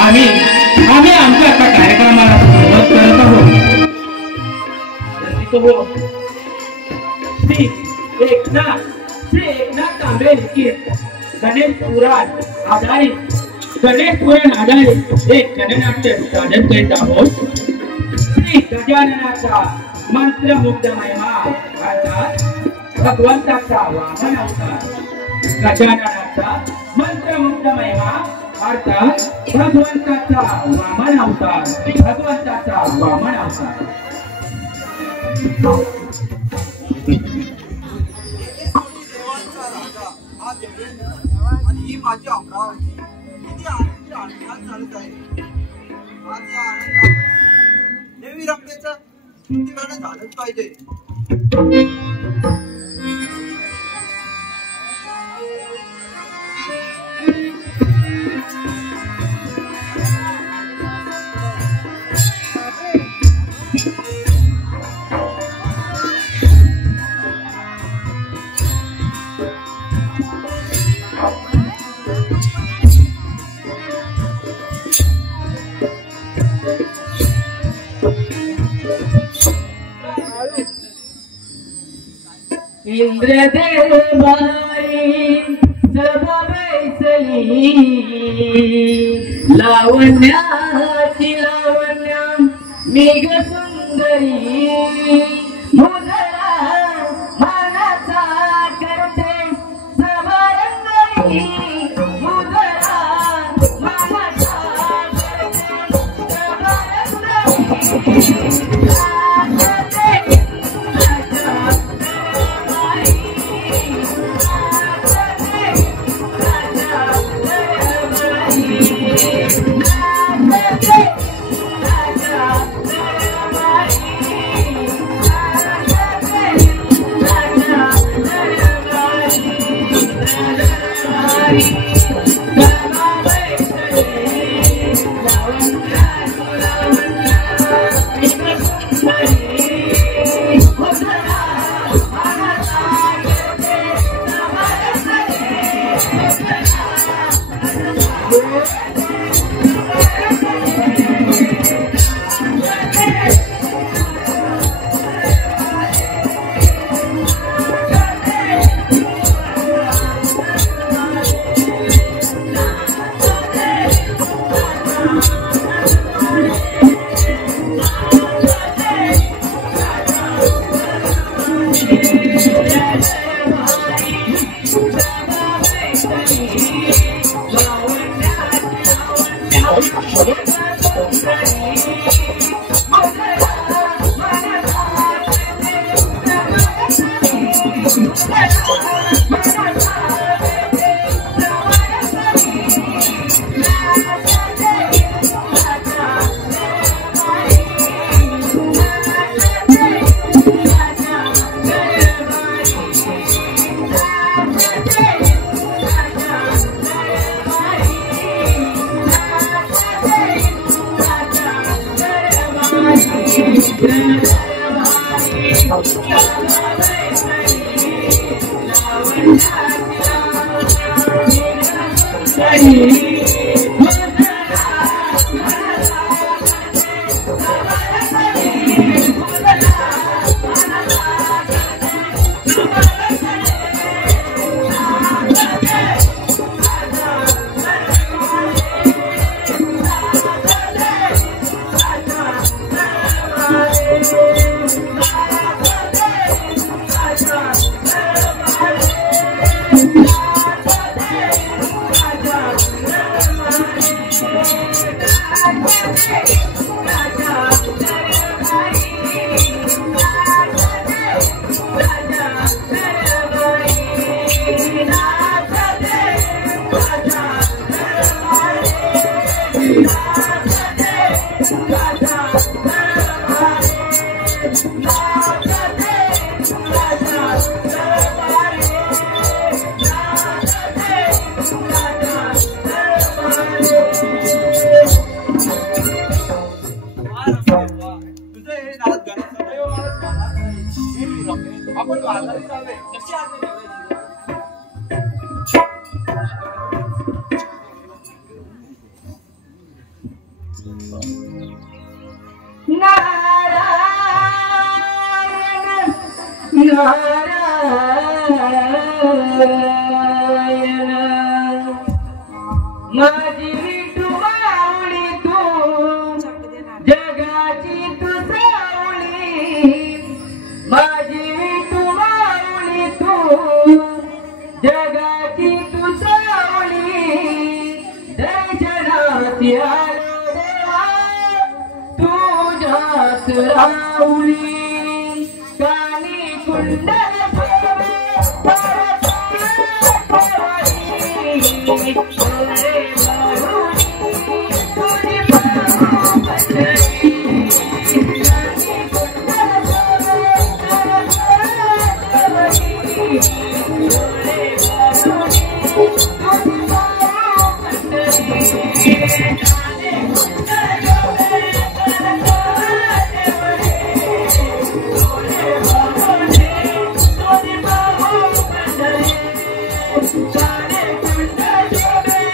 आम्ही आमच्या आता कार्यक्रमाला सुरुवात करत आहोत. श्री एकनाथ तांबे लिखित गणेश पुराण आधारित एक जननाट्य सादर करीत आहोत. श्री गजाननाचा मंत्रमुग्ध महिमा अर्थात भगवंताचा वामन अवतार. गजाननाचा मंत्रमुग्ध महिमा अर्थात भगवंताचा वामन अवतार. भगवंताचा वामन अवतार. ही माझी अमरावती किती आनंदी आनंदात चालत आहे. माझ्या आनंदामध्ये देवी रंगेचं किती गाणं झालंच पाहिजे. इंद्रदेवारी सभा बैसली लावण्याची लावण्या मेघ सुंदरी मुदरा मनाचा करते सभा रंगली मुदरा मनाचा करते सभा रंगली माझी विठू माऊली तू जगाची तू सावली माझी विठू माऊली तू जगाची तू सावली दर्शनाची आलो देवा तुझ्यात राहुली कानी कुंडल Thank you.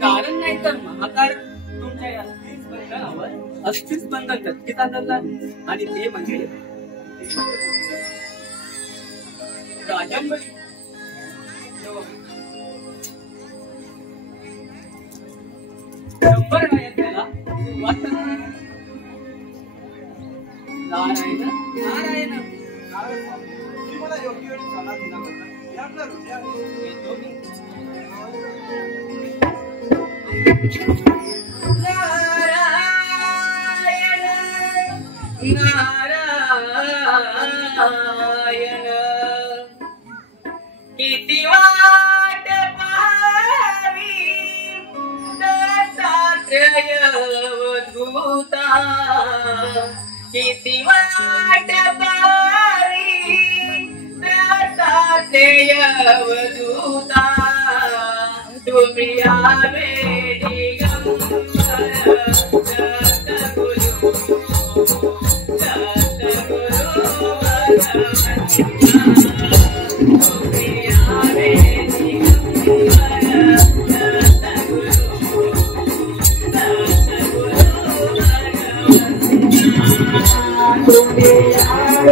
कारण नाही तर महाकाळ तुमच्या या स्त्रीस्पंदनावर अस्थिस्पंदन नक्कीच आणलं आणि ते म्हणजे कादंबरी. शंभर गायत्रीला सुरुवात करणार. नारायण नारायण मला योग्य वेळी सल्ला दिल्याबद्दल मी आपला ऋणी आहे. येतो मी. नारायण किती वाट पाहावी दत्तात्रेय अवधूता, किती वाट पाहावी दत्तात्रेय अवधूता, तुम्ही यावे दिगंबर दत्तगुरु तुम्ही यावे दिगंबर दत्तगुरु तुम्ही यावे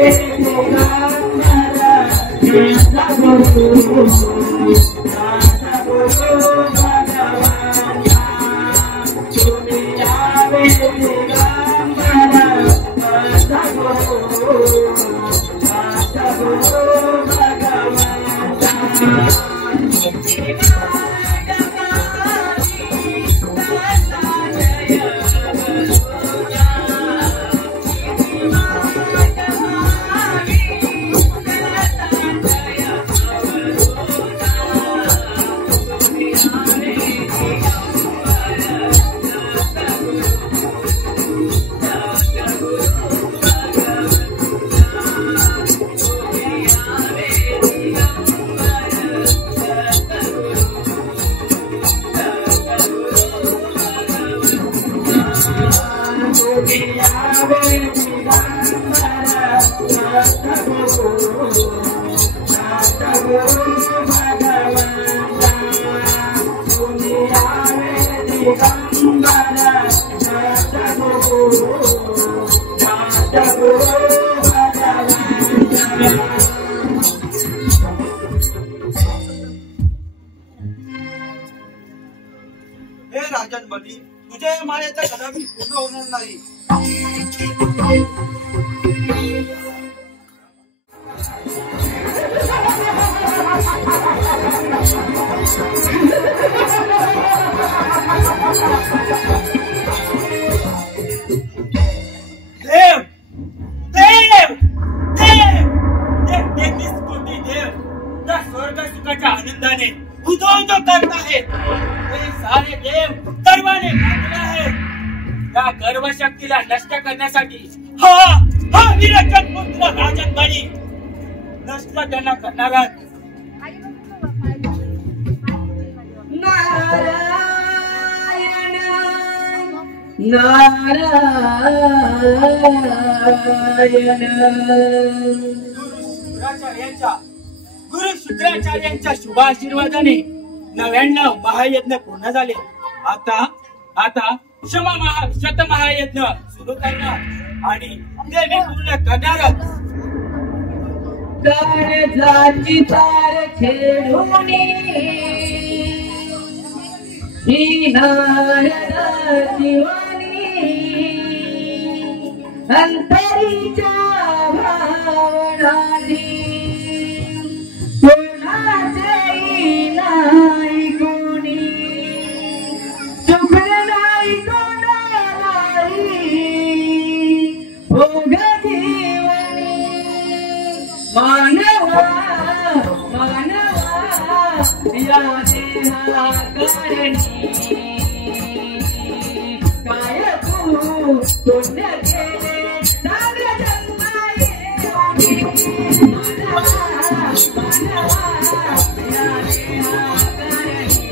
हे राजनपती, तुझ्या या मायेचा कदापि पूर्ण होणार नाही. त्या गर्वशक्तीला नष्ट करण्यासाठी हा विरचन पुत्र राजनबाई नष्ट त्यांना करणारा नारायण गुरु शुक्राचार्यांच्या शुभाशीर्वादाने 99 महायज्ञ पूर्ण झाले. आता शतमहायज्ञ सुरू करणार आणि ते मी पूर्ण करणारच. काळजाची तार छेडून ही नारदा दिवाणी अंतरीच्या भावनानी कोणाचेही नाही कोणी चुकलं नाही कोणालाही हो ग जीवनी मानवा या देहा करणी काय तू पुण्य केले नाग जन्मा येऊनी मानवा या देहा करणी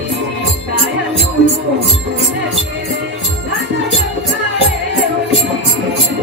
काय तू पुण्य केले नाग जन्मा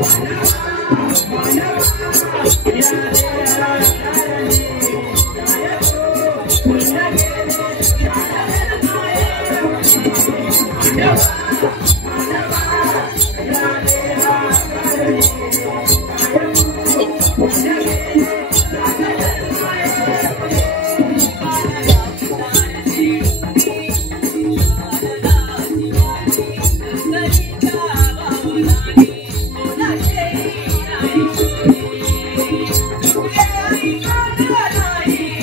येऊनी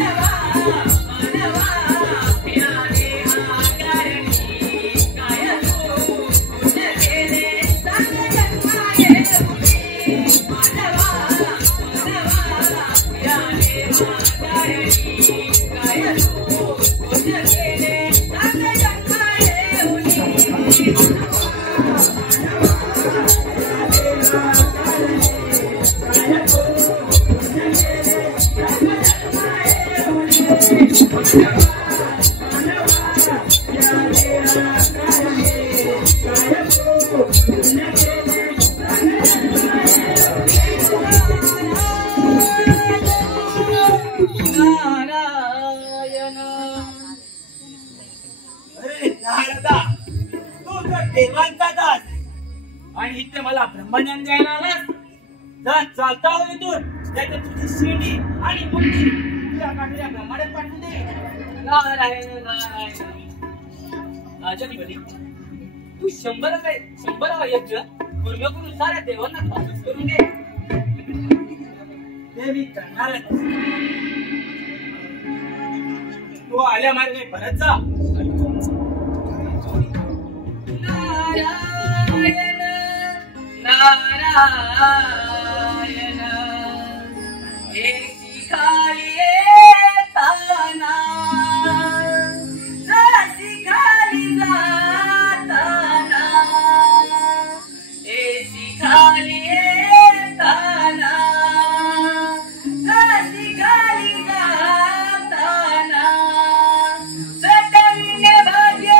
मानवा या देहा करणी काय तू पुण्य देवांचा दास आणि इथे मला ब्रह्मज्ञान द्यायला आलास. जर चालता हो इथून त्यात तुझी शिडी आणि मुंडी तुझ्या काढलेल्या ब्रह्मांडात पाठवून दे. नारायण राजनी तू 100 यज्ञ पूर्ण करून साऱ्या देवांना पासून करून दे. ते मी करणारच. तू आल्या मार्गे परत जा. नारायण नारायण एकी खाली येताना जशी खाली जाताना एकी खाली येताना जशी खाली जाताना सटविने भाग्य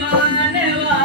मानवा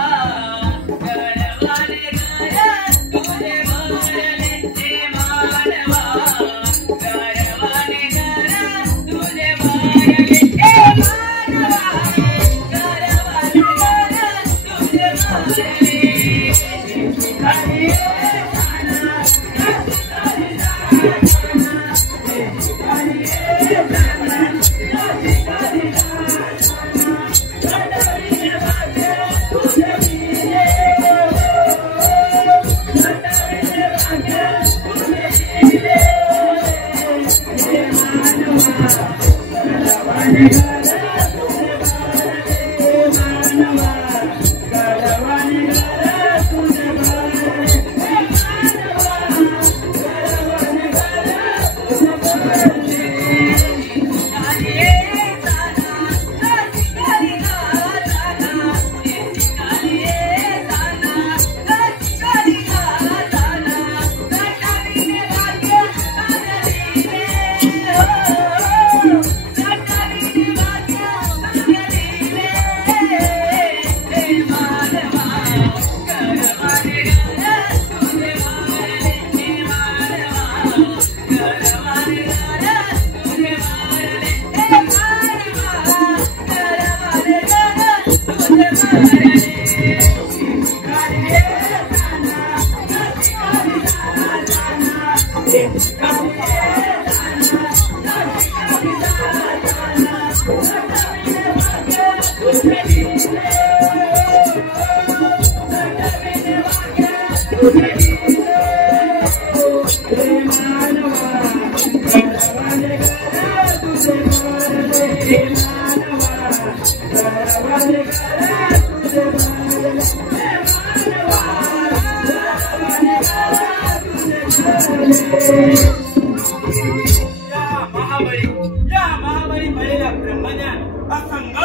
महाबळी भरलेल्या ब्रह्मज्ञान असंग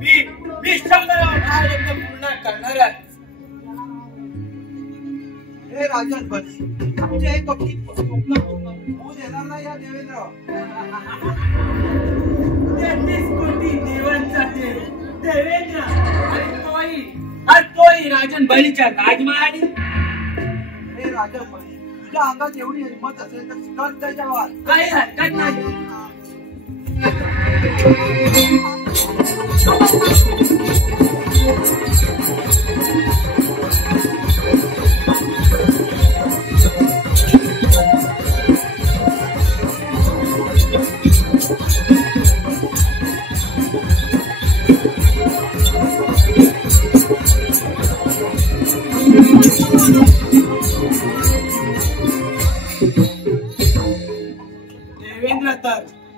मी 100 महायज्ञ पूर्ण करणार आहे. हे राजन बनी आमचे एक पक्षी स्वप्न होऊ देणार नाही या देवेंद्र. 33 कोटी देवांचा देव देवेंद्र आणि तोही राजन बळीच्या राजमहाली. हे राजन बनी तुझ्या अंगात एवढी हिंमत असेल तर कर त्याच्यावर. काही हरकत नाही.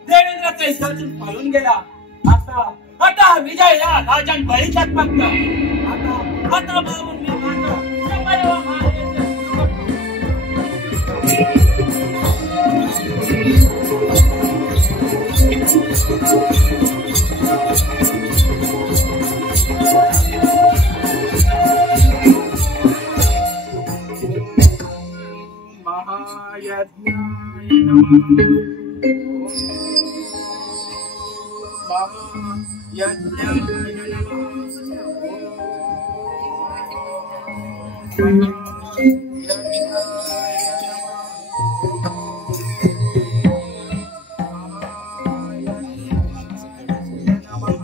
देवेंद्र कैसातून पळून गेला. आता विजय या राजन बळीच्याच फक्त. आता बाबून मी माझं 100 महायज्ञ महायज्ञाय नमः.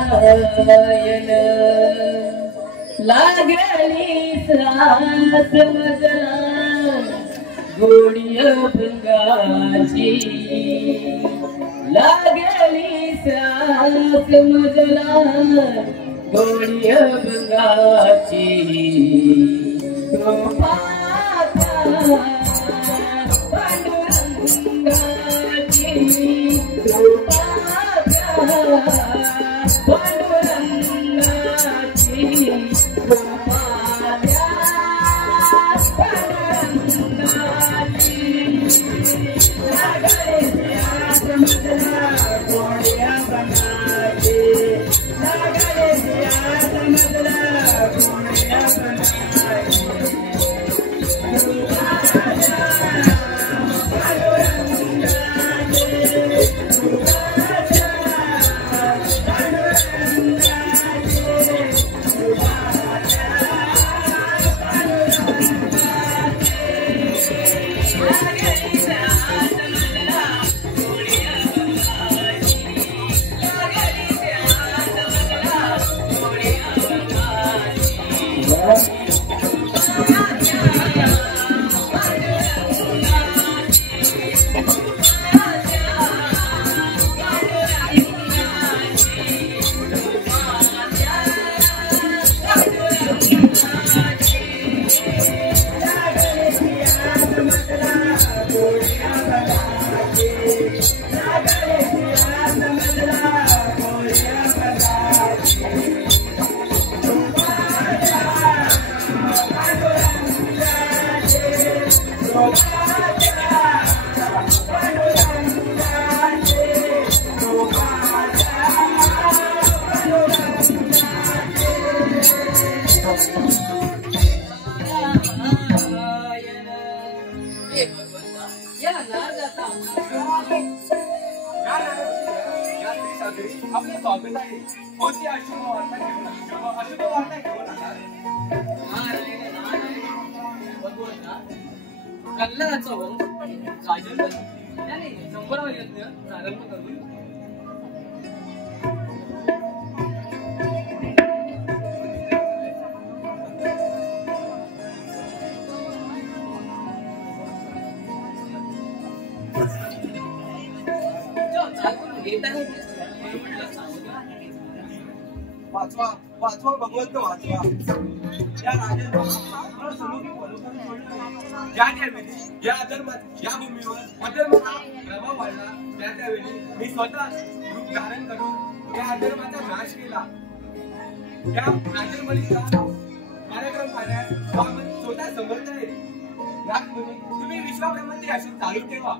नारायण लागली सास मजला गोडिय भृंगाची. लागली सास मजला गोडिय भृंगाची. आपल्या स्वागत आहे. होती अशुभ वार्ता घेऊन अशुभ वार्ता घेऊन कल्लाचा वंश गाजवला. नाही 100 वर घेतलं चालेल का करू वाचवा वाचवा भगवंत वाचवा या राजाला ज्या त्यावेळी या अधर्मात या भूमीवर अधर्माचा प्रभाव वाढला त्यावेळी मी स्वतः रूप धारण करून या अधर्माचा नाश केला या अधर्मलीचा कार्यक्रम पाहण्यास आपण स्वतः समर्थ आहे याचमुळे तुम्ही विश्वब्रह्मंत्री अशी चालू ठेवा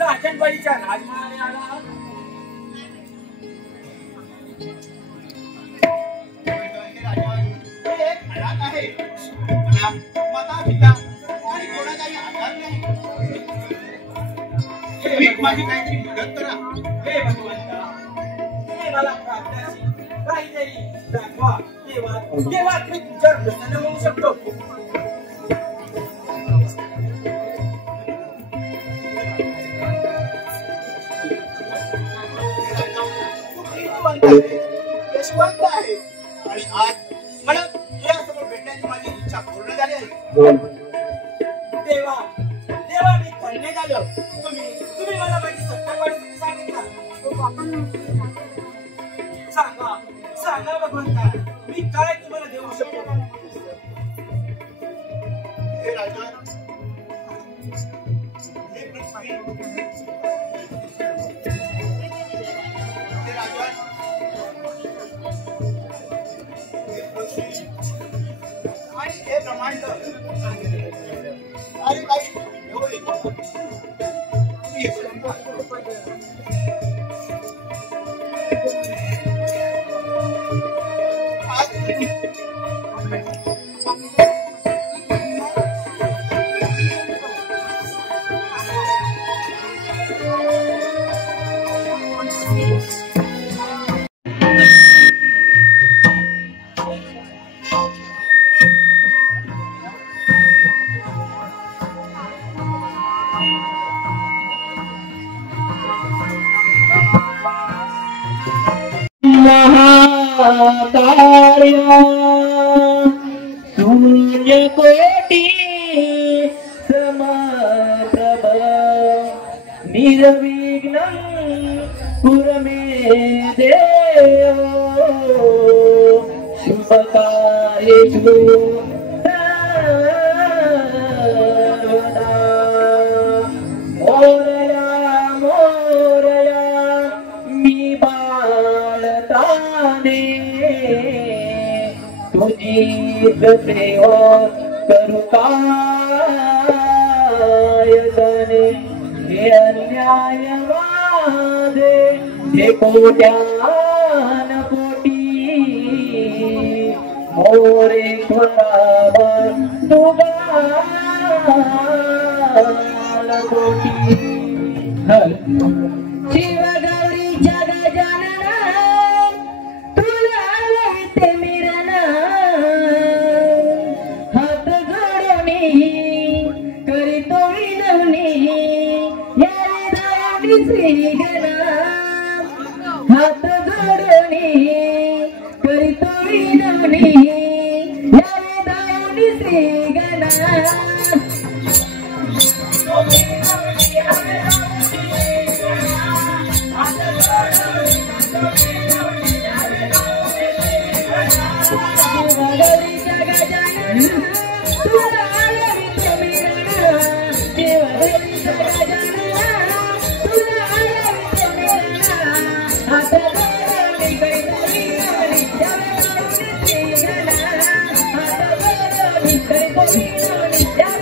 राजनबाईच्या राजमहालाने आला माता पिता आणि कोणाचाही आधार नाही माझी काहीतरी मदत करा हे भगवंता तुम्ही मला प्राप्ताशी काहीतरी दाखवा तेव्हा मी तुमच्यावर प्रसन्न होऊ शकतो यशवंत आहे आणि आज मला तुझ्यासमोर भेटण्याची माझी इच्छा पूर्ण झाली आहे देवा देवा मी धन्य झालो तुम्ही मला माझी सत्ता परिस्थिती सांगितलं सांगा भगवंता मी काय तुम्हाला देऊ शकतो हे राजा हे पृथ्वी हे राजा आणि हे ब्रह्मांड अरे काही एवढे तुम्ही महाकार्या शून्य कोटी समप्रभ निर्विघ्नं कुरमे देव शुभकार्येषु सर्वदा मोरया मी बाळताने तुझीच सेवा करू काय जाणे हे अन्याय माझे हे कोट्यान कोटी मोरेश्वरावर तुगाल कोटी शिवगौरीच्या गजानना तुला ते मिरणा हात जोडणी करीतो विनवणी या हृदयाने श्रीगणा हात जोडणी करीतो विनवणी या हृदयाने श्रीगणा Yeah.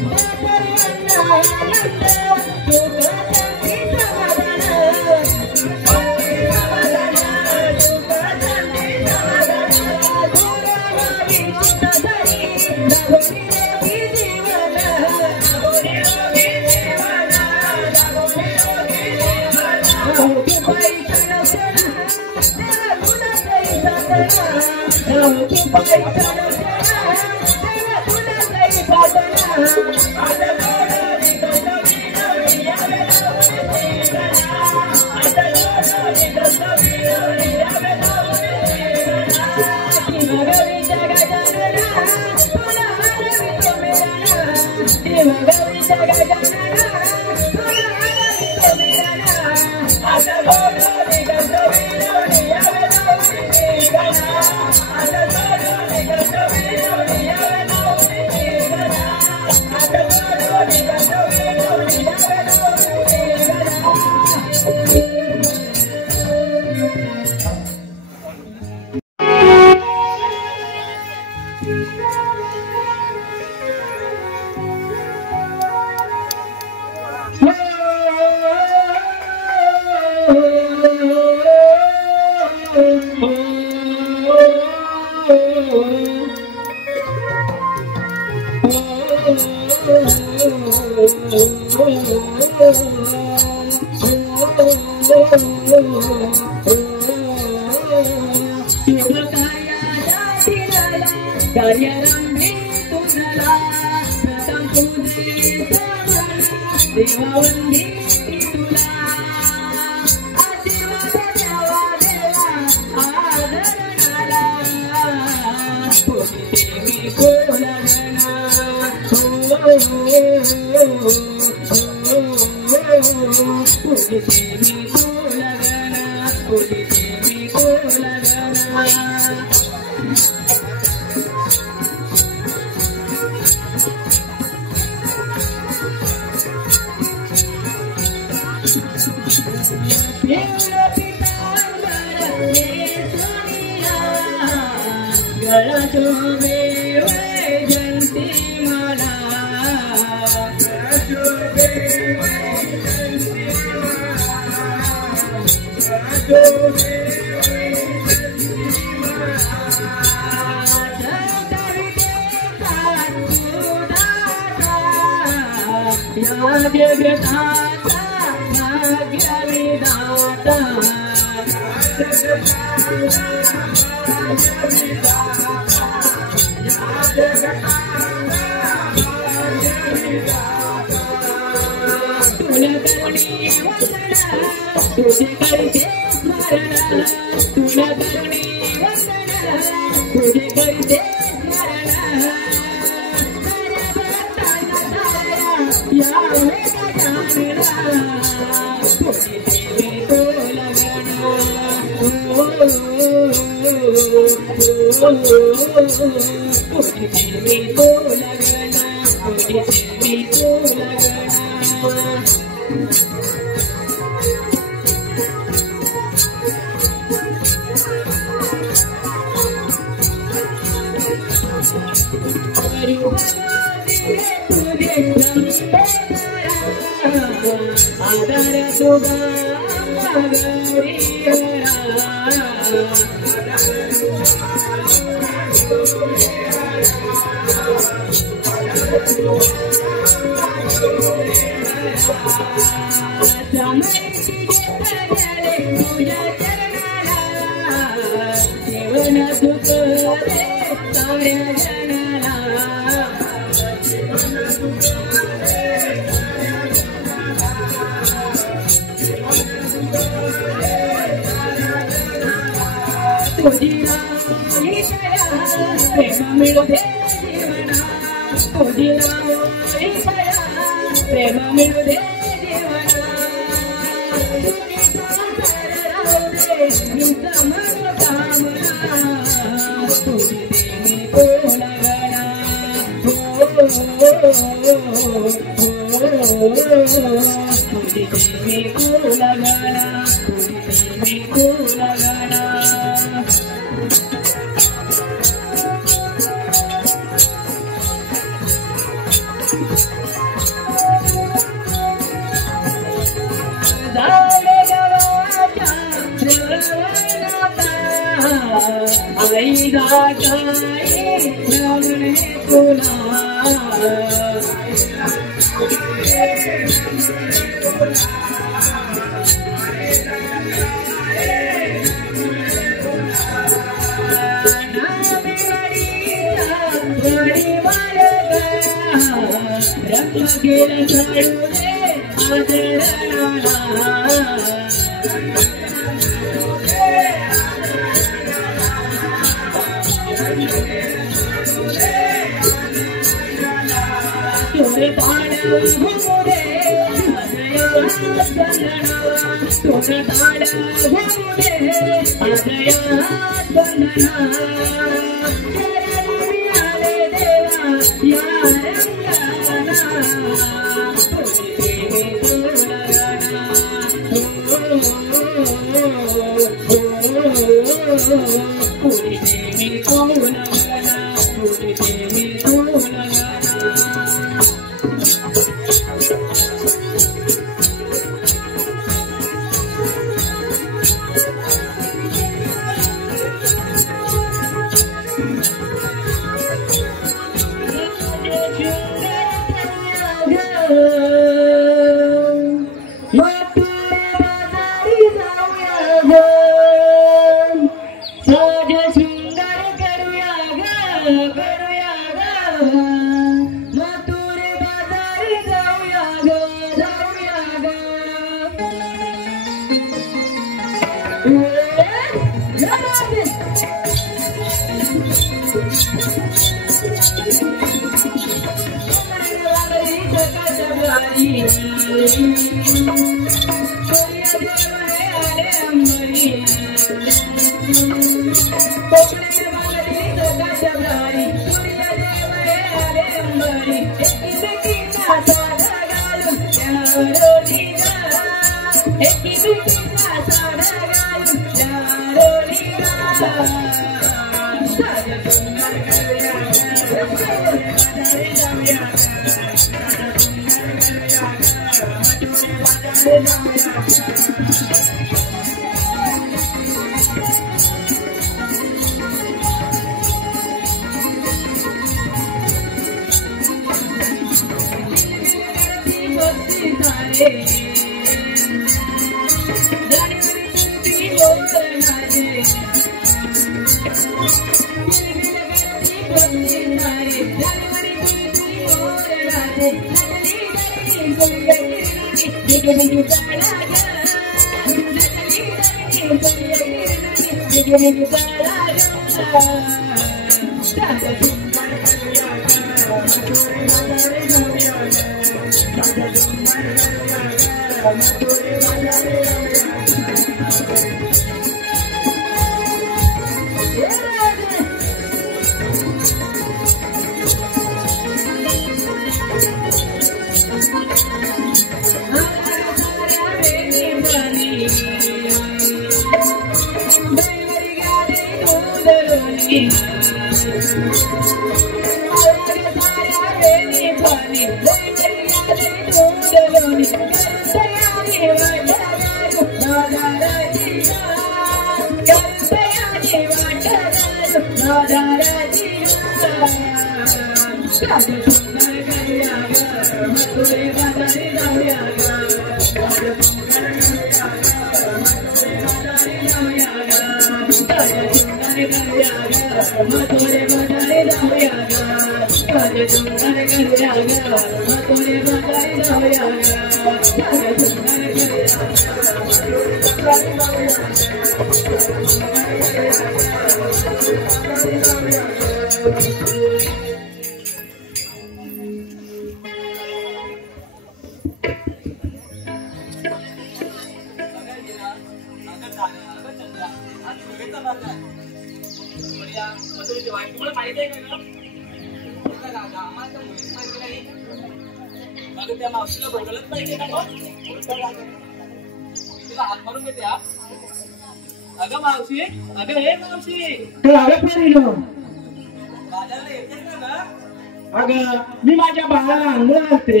मी माझ्या बाळाला अंघोळ घालते.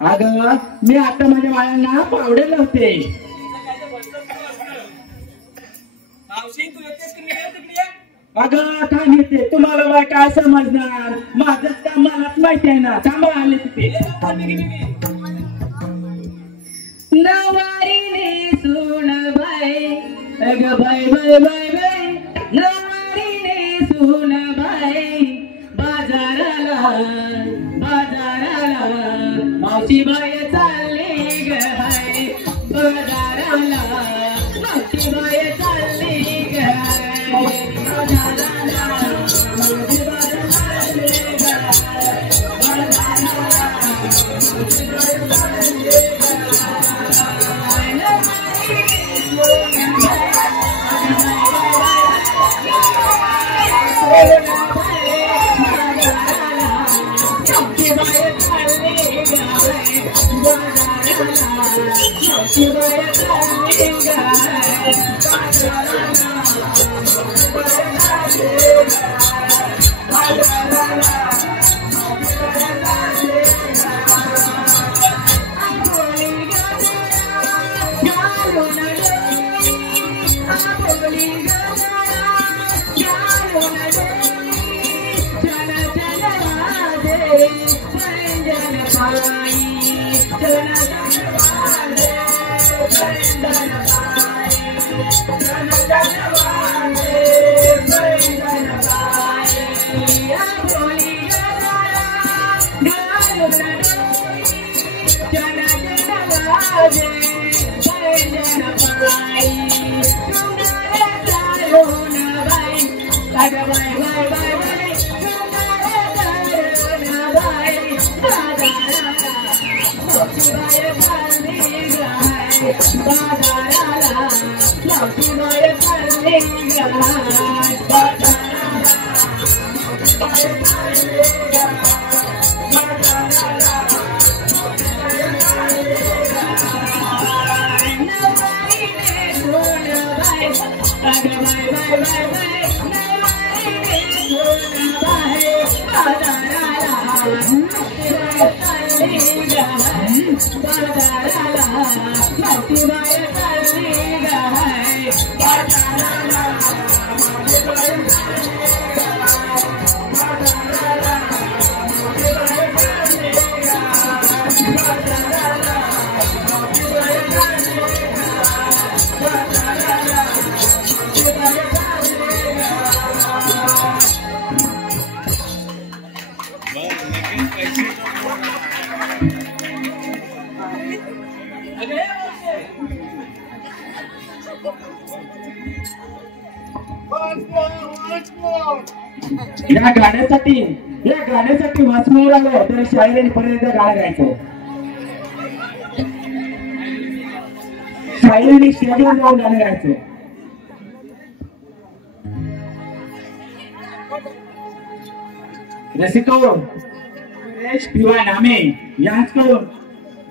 अगं मी आता माझ्या बाळांना पावडे लावते. मावशी तू येतेस की नाही तिकडे? अगं काय माहितीये तुम्हाला बाय काय समजणार माझं काम मलाच माहिती आहे ना थांबा आले तिथे नवारीने सुन बाई अग बाई बाई बाई बाई नवारीने सुन बाई बाजाराला मावशी बाई चालली ग बाई बाजाराला मावशी बाई चालली ग या गाण्यासाठी वाचमोर आलो तर शाहिराने परत गाणं गायचं शाहिराने स्टेजवर जाऊन गाणं गायचं रसिको पिवा नामे यांच्याकडून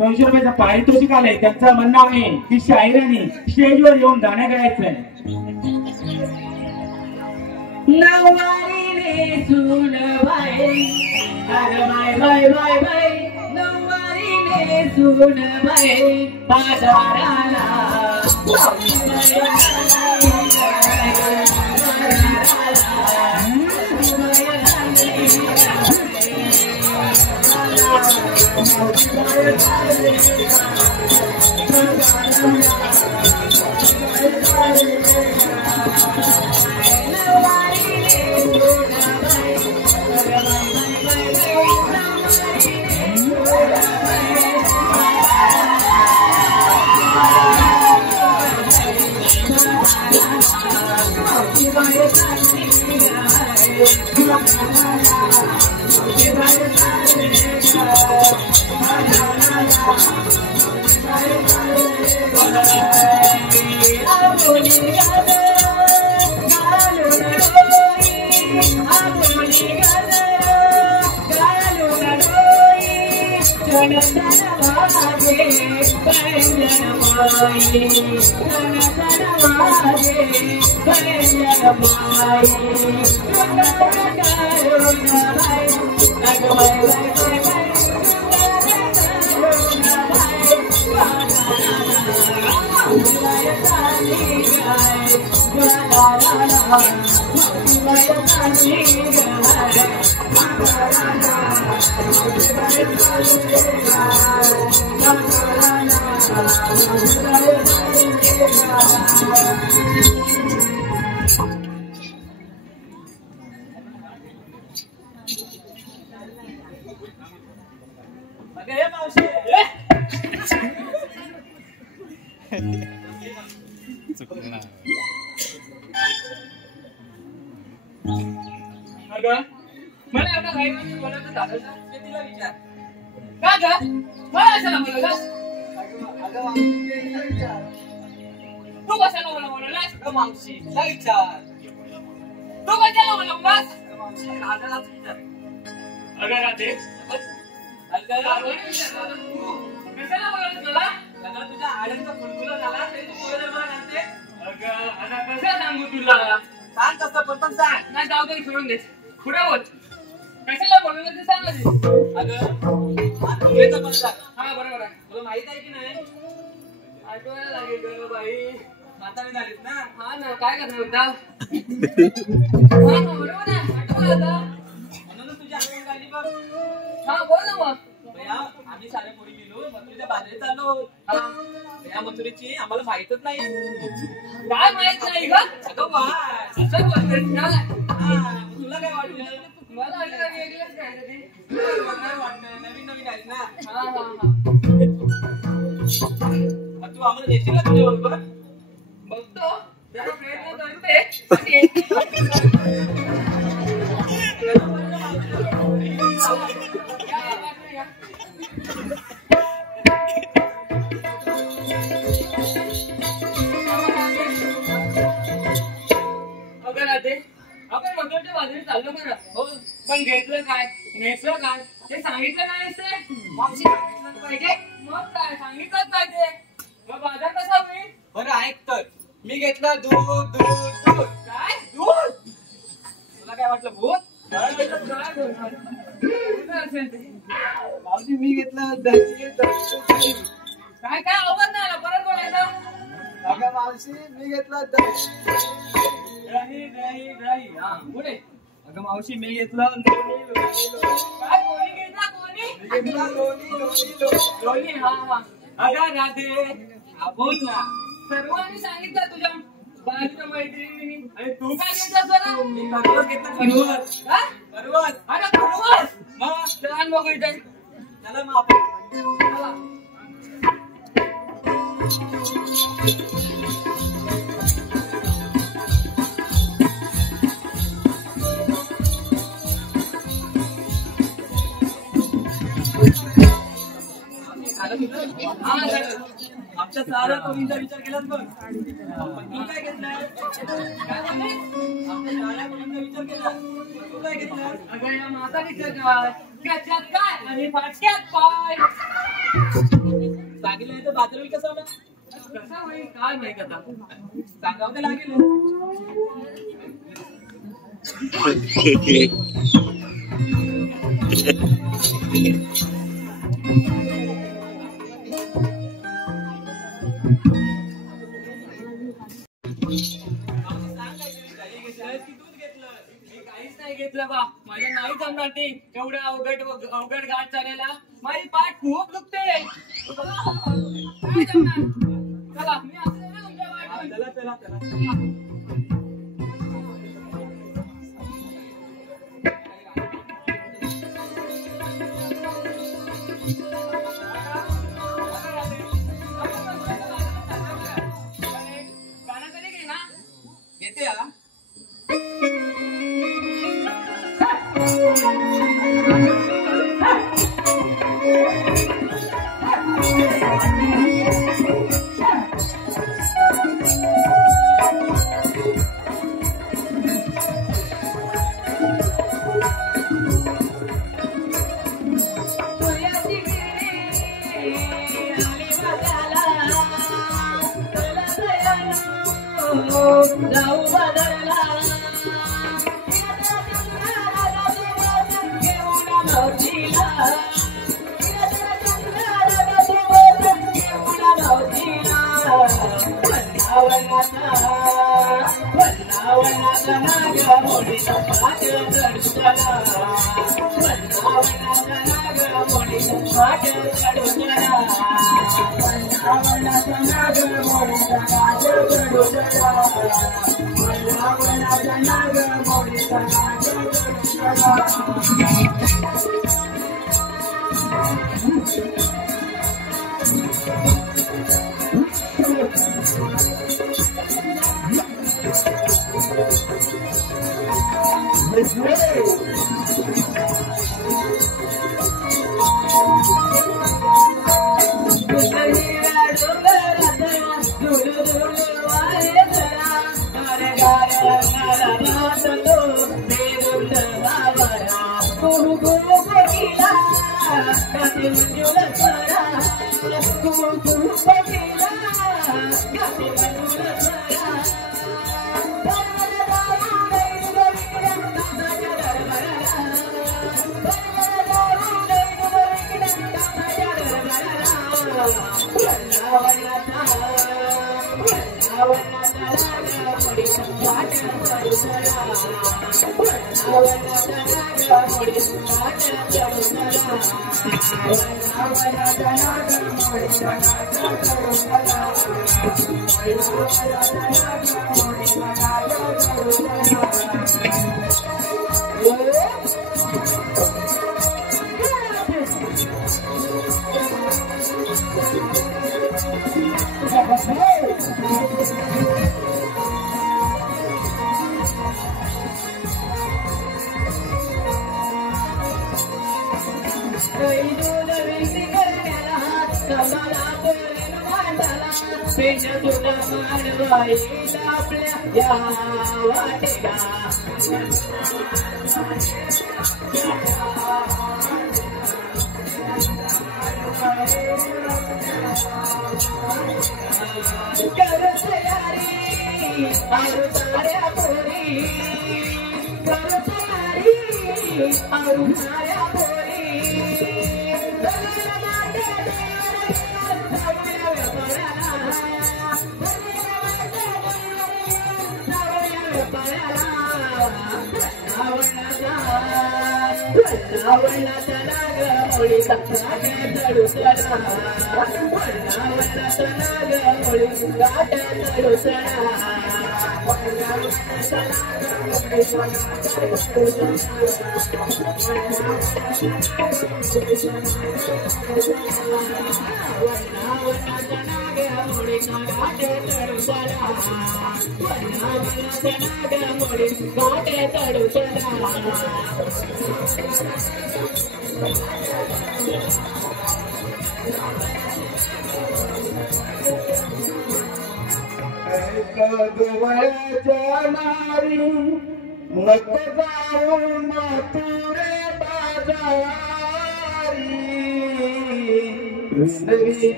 200 रुपयाचा पारितोषिक आलंय त्यांचं म्हणणं आहे की शाहिराने स्टेजवर येऊन गाणं गायचं नवारीने सुन बाई अग बाय बाय बाय बाय नवारीने सुन बाई बाजाराला अगं मला एवढं काही बोलायचं झालं ना ते तिला विचार का ग मला कशाला बोलवलास तू कशाला मला बोलवलास मावशी विचार तू कशाला बोलवलास राधालाच विचार अगं राधे कशाला बोलवलं तुला अगं तुझ्या आड्यांचा फुलफुला झाला तरी तू बोलायला मला सांगते अगं आता कसं सांगू तुला सांग कसं पण सांग नाही जाऊ तरी सोडून दे पुढे बोल कशाला बोलवलं ते सांग अगं पण सांग हा बरोबर आहे तुला माहित आहे की नाही आठवायला लागेल ग बाई म्हातारी झालीस ना हा ना काय करणार होता हा ना बरोबर आहे आठवलं आता म्हणून तुझी आठवण काढली बघ हा बोल ना मग आम्ही सारे पोरी गेलो मथुरीच्या बाजारात चाललो या मथुरीची आम्हाला माहितच नाही काय माहित नाही का अगं बाय असं बोलतेस ना तुला काय वाटलं मला वाटलं काय वेगळंच काय तरी नाही वाटलं नवीन नवीन आहे ना हा तू आम्हाला देशील ना तुझ्या बरोबर बघतो जरा प्रयत्न करते आपण मथुरेच्या बाजारात चाललो बरं हो पण घेतलं काय नेसलं काय ते सांगितलं नाही ते मावशी सांगितलं पाहिजे मग काय सांगितलंच पाहिजे मग बाजार कसा होईल बरं ऐक तर मी घेतलं दूध दूध दूध काय दूध तुला काय वाटलं भूत मावशी मी घेतलं दही काय काय आवड नाही परत बोलायचं अगं मावशी मी घेतलं दही दही दही हा पुढे अगं मावशी मी घेतलं लोणी काय कोणी घेतला कोणी घेतला लोणी लोणी हा हा अगं राधे बोल ना सर्वांनी सांगितलं तुझ्या बाजूच्या मैत्रिणींनी आणि तू काय घेतलं जरा मी खरवस घेतलं खरवस खरवस अरे खरवस मग छान बघू इथे चला मग आपण चला आमच्या सारा पोरींचा विचार केलाच बघ तू काय घेतलं आमच्या साऱ्या पोरींचा विचार केला तू काय घेतलं अगं या माता विचार त्याच्यात काय आणि फाटक्यात पाय सांगितलं तर बाजारात कसं होणार कसं होईल काय माहित आता सांगावं तर लागेल घेतलं बा माझ्या नाही जमणार ते एवढं अवघड घाट चालायला माझी पाठ खूप दुखते चला मी चला चला चला गाणं कधी घे ना येते हा जाऊ बदलला वन्नावन्नाचा Thank you.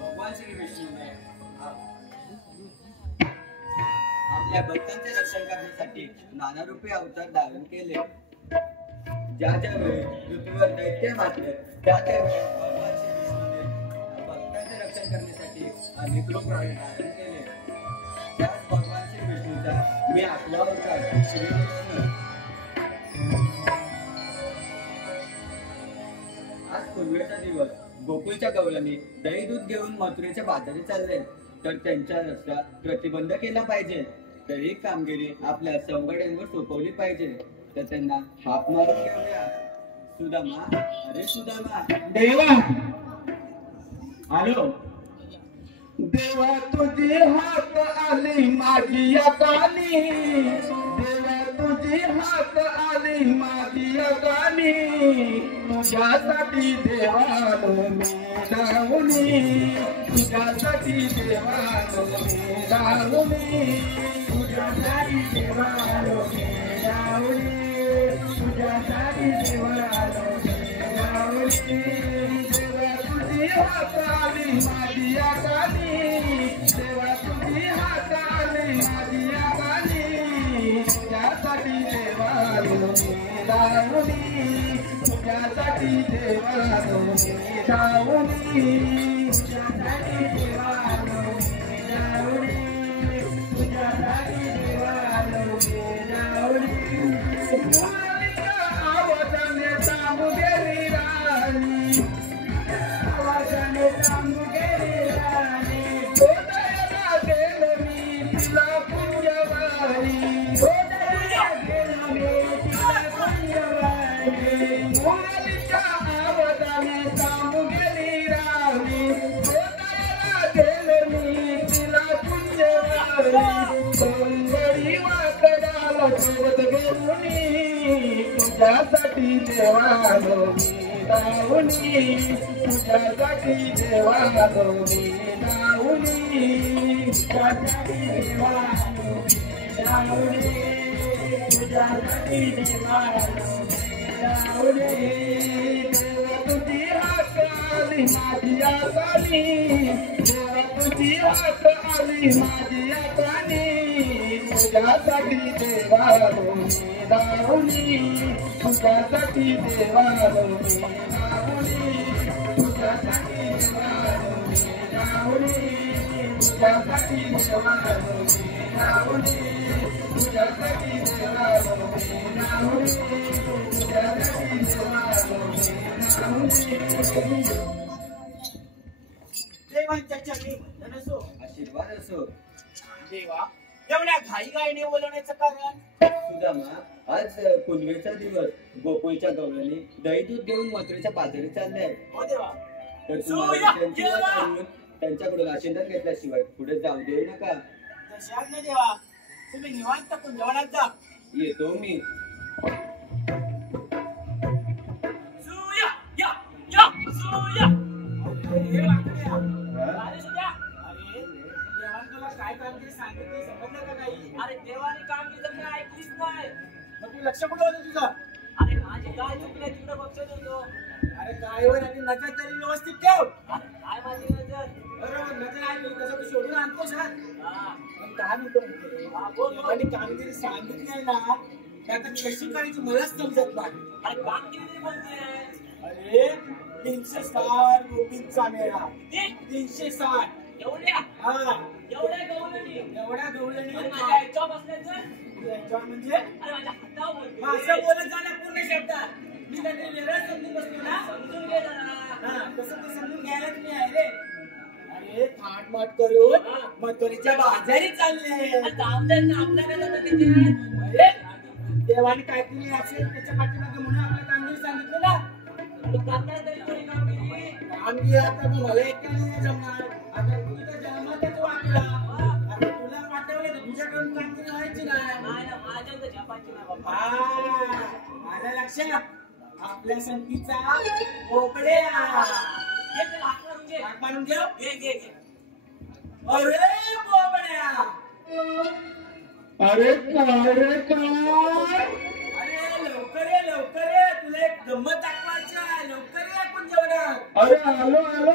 भगवान श्री विष्णूने आपल्या भक्तांचे रक्षण करण्यासाठी नाना रूपी अवतार धारण केले. ज्या वेळी पृथ्वीवर दैत्य मारले त्या वेळी भगवान श्री विष्णूने भक्तांचे रक्षण करण्यासाठी अनेक रूप धारण केले. त्याच भगवान श्री विष्णूचा मी आपला अवतार श्री विष्णू. आज पूर्वेचा दिवस गोकुळच्या गवळणी दही दूध घेऊन मथुरेच्या बाजारी चालले, तर त्यांच्या रस्त्यात प्रतिबंध केला पाहिजे. तर ही कामगिरी आपल्या संगड्यांवर सोपवली पाहिजे. तर त्यांना हात मारून घेऊया. सुदामा, अरे सुदामा. देवा आलो. देवा तुझी हात आली माझी अकाली, देवा तुझी हात आली माझी अकाली, तुझ्यासाठी देवानो मी लावणी, तुझ्यासाठी देवानो मी लावणी, तुझ्यासाठी देवानो मी लावणी, तुझ्यासाठी देवानो मी लावणी. देवा तुझी हात आली माझी अकाली, देवा तुझी हात आली माझी अकाली, तुझ्यासाठी देवानो मी लावणी, तुझ्यासाठी देवानो मी लावणी, तुझ्यासाठी देवानो मी लावणी, तुझ्यासाठी देवानो मी लावणी. मुरलीच्या आवाजाने थांबू गेली राणी, आवाजाने थांबू गेली राणी, गोदयाला गेलो मी तिला कुंजवारी, गोदयाला गेलो मी तिला कुंजवारी. मुरलीच्या आवाजाने थांबू गेली राणी, गोदयाला गेलो मी तिला कुंजवारी. सोंगडी वाकडाला सोबत घेऊनी, तुझ्यासाठी देवानो मी लावणी, तुझ्यासाठी देवानो मी लावणी, तुझ्यासाठी देवानो मी लावणी, तुझ्यासाठी देवानो मी लावणी. देवा तुझी हात आली माझी अकाली, देवा तुझी हात आली माझी अकाली, तुझ्यासाठी देवानो मी लावणी, तुझ्यासाठी देवानो मी लावणी, तुझ्यासाठी देवानो मी लावणी, तुझ्यासाठी देवानो मी लावणी, तुझ्यासाठी देवानो मी लावणी, तुझ्यासाठी देवानो मी लावणी. देवांच्या चरणी धनसो आशीर्वाद असो. देवा, एवढ्या घाईघाईने बोलवण्याचं कारण? सुदामा, आज पुनवेचा दिवस गोकुळच्या गवळणी दही दूध घेऊन मथुरेच्या बाजारी चालले आहेत. हो देवा. तर तुम्हाला त्यांची वाट आणून त्यांच्याकडून आशीर्वाद घेतल्याशिवाय पुढे जाऊ देऊ नका. तशाच नाही देवा, तुम्ही निवांत कुंजवनात जा. येतो मी. सुया या या सुया. अरे वाकड्या. अरे सुया. अरे देवाने तुला काय कामगिरी सांगितली समजलं का काही? अरे देवाने कामगिरी तर मी ऐकलीच नाही. मग तू लक्ष कुठं होतं तुझं? अरे माझी गाय चुकल्या तिकडे बघत होतो. अरे गायवर आणि नजर तरी व्यवस्थित ठेव. अरे काय माझी नजर? बरोबर नजर आहे तसं तू शोधून आणतोस ना. पण काय म्हणतो देवाने कामगिरी सांगितली ना, ते आता कशी करायची मलाच समजत नाही. अरे कामगिरी म्हणजे अरे 360 गोपींचा मेळा. 360 एवढ्या? हा एवढ्या गवळणी माझ्या याच्यावर बसल्याचं याच्यावर म्हणजे अरे माझ्या हातावर बोलतो. असं बोलत झालं पूर्ण शब्दात. मी काहीतरी वेगळं समजून बसलो ना. समजून घे जरा. हा तसं तर समजून घ्यायलाच मी आहे रे. अरे थाटमाट करून मथुरीच्या बाजारी चालले. देवाने काहीतरी असेल त्याच्या पाठीमागे म्हणून आपल्या कामगिरी सांगितलं ना. कामगिरी आता मला एकट्याने नाही जमणार. आता तू तर जन्मातच वाटला. आता तुला वाटवलं तर तुझ्याकडून कामगिरी व्हायची नाही. माझ्या लक्षात आपल्या संगीचा बोबड्या मारून घेऊ. अरे बोबड्या, अरे काय रे काय? अरे लवकर ये लवकर ये, तुला एक गंमत दाखवायची आहे. लवकर ये आपण जेवणात. अरे आलो आलो.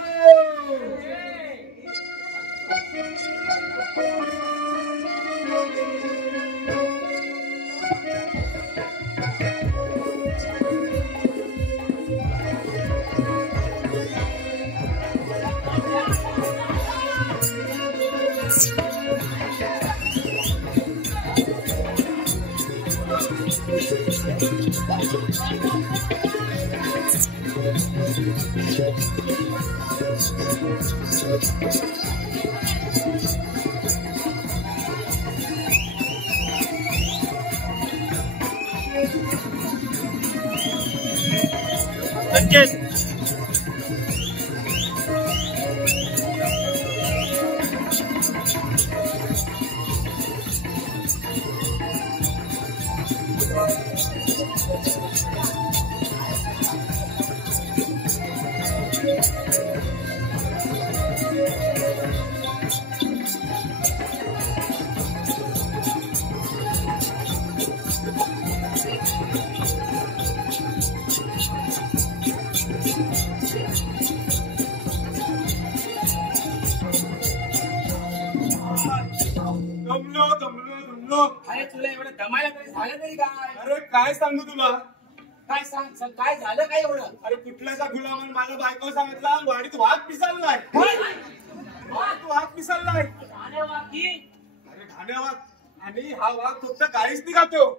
अरे तुला एवढं दमायला तरी झालं तरी काय? अरे काय सांगू तुला. काय सांग सांग, काय झालं काय एवढं? अरे कुठल्याचा गुलामान माझा बायको सांगितला वाडीत वाघ पिसाललाय. वाघ पिसाललाय. अरे ठाणे वाघ. आणि हा वाघ फक्त गाईच निघातो.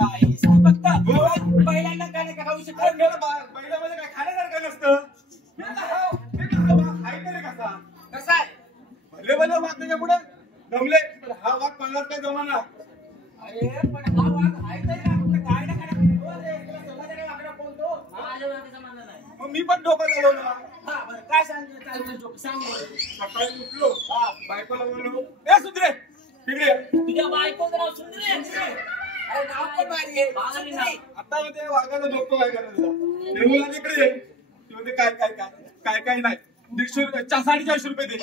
काही सांग फक्त. पहिल्यांदा काय नाही का खाऊ शकत. बैलामध्ये काय खाण्यासारखं नसतं. हाय तरी कसा कसा आहे? भले भले वाघ त्याच्यापुढे जमले, पण हा वाघ पळणार काय जमाना. अरे पण हा वाघ आहे तरी का? फक्त काय ना काय मग मी पण डोकं झालो ना. हा बरं काय सांग सांग. सकाळी उठलो, बायकोला बोललो, ए सुधरे तिकडे. तुझ्या बायकोचं नाव सुंदरी आहे. अरे नाव पण भारी आहे. आता म्हणते वाघाचा डोकं काय करायचं. निर्मला तिकडे ये. ती म्हणते काय काय काय काय काय नाही. 150 रुपये 450 रुपये दे.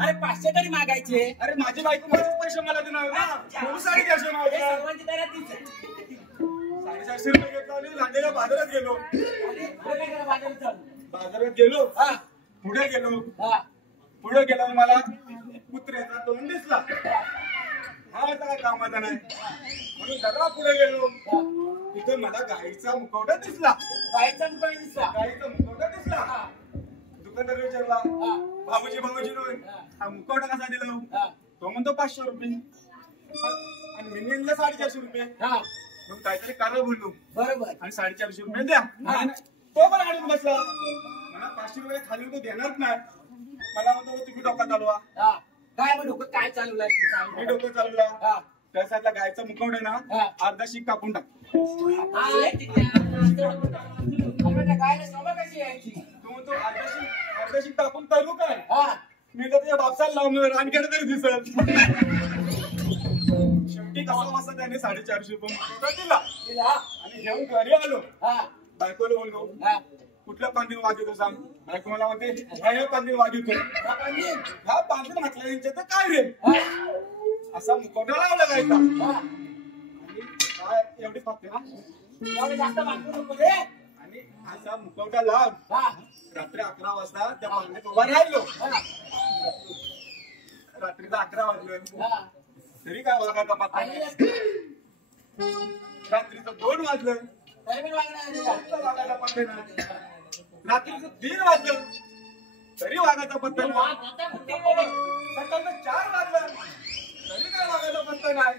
अरे 500 तरी मागायचे. अरे माझी बायको माझेच पैसे मला देणार ना. 450 मागले. सर्वांची तयारी तीच आहे. 450 रुपये घेतला आणि लांडेला बाजारात गेलो. अरे पुढे काय करा बाजारात चालू. बाजारात गेलो. हा पुढे गेलो. हा पुढे गेल्यावर मला कुत्र्याचा तोंड दिसला. हा आता काय कामाचा नाही म्हणून जरा पुढे गेलो. तिथे मला गाईचा मुखवटा दिसला. गायचा मुखवटा दिसला. गाईचा मुखवटा दिसला. दुकानदार विचारला, भाऊजी भाऊजी रोय हा मुखवटा कसा दिला. तो म्हणतो 500 रुपये. आणि मी नेलं 450 रुपये. मग काहीतरी कारण बोललो. बरोबर. आणि 450 रुपये द्या. तो पण आणून बसला. मला 500 रुपये खाली तो देणारच नाही. मला म्हणतो तुम्ही डोका चालवा. काय मग डोकं काय चालवलं? मी डोकं चालवला. त्या साईडला गायचा मुखवटा ना अर्धा शीक कापून टाक. गायला सभा कशी यायची? तो म्हणतो अर्धा शीक टाकून करू काय. मी तर तुझ्या बापसाला लावून रानकेड तरी दिसत. शेवटी कसा वाजता त्याने 450 रुपये मुखवटा दिला. आणि घेऊन घरी आलो. बायकोला बोललो, कुठल्या पांढरी वाघ येतो सांग. बायको मला म्हणते ह्या पांढरी वाघ येतो. ह्या पांढरी म्हटल्या यांच्या तर काय रे. असा मुखवटा लावला गायचा. आणि काय एवढी फागते ना. एवढे जास्त मागू नको रे. आणि असा मुखवटा लाव. रात्री 11 वाजता त्या पांढरीत उभा राहिलो. रात्रीचा 11 वाजले तरी काय वाघाचा पत्ता नाही. रात्रीचं 2 वाजलं तरी वाघाचा पत्ता नाही. रात्रीचं 3 वाजलं तरी वाघाचा पत्ता नाही. सकाळचं 4 वाजलं तरी काय वाघाचा पत्ता नाही.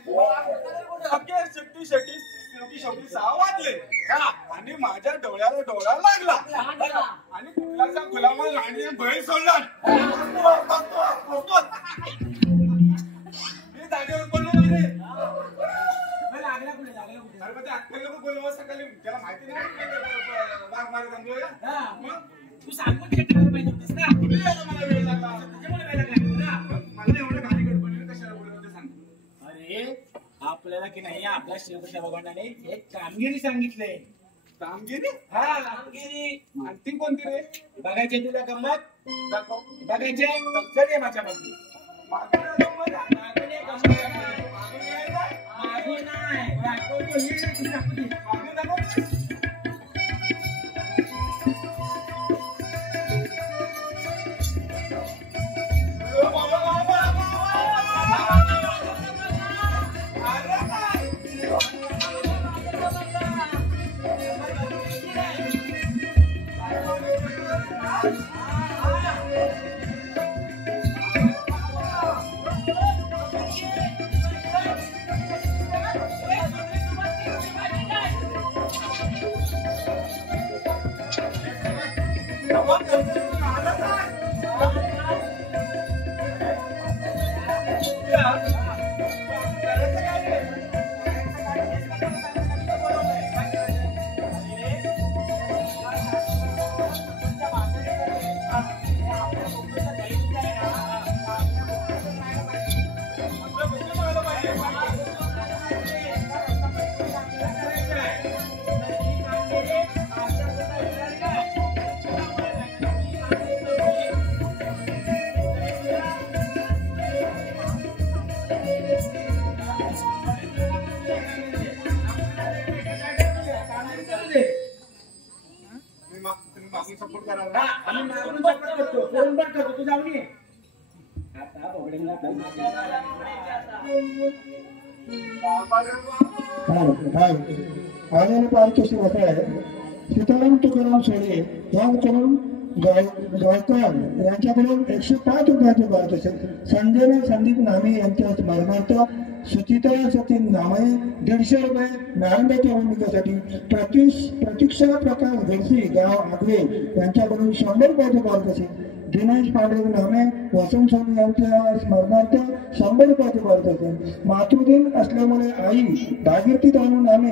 अखेर शेवटी शेवटी 6 वाजले आणि माझ्या डोळ्याला डोळा लागला आणि कुठलाचा गुलामा राणीने बैल सोडला. मी जागेवर बोललो नाही रे. लागला कुठे लागला कुठे अरे मग ते अख्खे लोक बोललो सकाळी त्याला माहिती नाही वाघ मारे थांबलोय. मग तू सांगून घेतलं पाहिजे होतीस ना. कुठे यायला मला वेळ लागला. त्याच्यामुळे वेळ लागला तुला. मला एवढं घाणी गडबडीने कशाला बोलवलं ते सांग. अरे आपल्याला की नाही आपल्या श्रीकृष्ण भगवानाने एक कामगिरी सांगितले. कामगिरी? हा कामगिरी. आणि ती कोणती रे? बघायचे तुला गंमत? दाखव. बघायचे चल ये माझ्या मागे. मागे मागे गंमत मागे नाही दाखवतो ये तुला दाखवते. मागे दाखव. सपोर्ट करायला आम्ही मागून सपोर्ट करतो फोन पण करतो. तू जाऊन ये आता बोगड्यांना आलेले पारितोषिक असं आहे. सीताराम तुकाराम सोडे यांकडून गावकर यांच्याकडून 105 रुपयाचे पारितोषिक. संजय संदीप नामे यांच्या स्मरणार्थ सुचिता सतीन नामे 150 रुपये. नारायणाच्या भूमिकेसाठी प्रतीक्षा प्रकाश घरसी गाव आगवे यांच्याकडून 100 रुपयाचे पारितोषिक. दिनेश पांडुरंग नामे वसंत स्वामी यांच्या स्मरणार्थ 100 रुपयाचे पारितोषिक. मातृदिन असल्यामुळे आई भागीरथी तानू नामे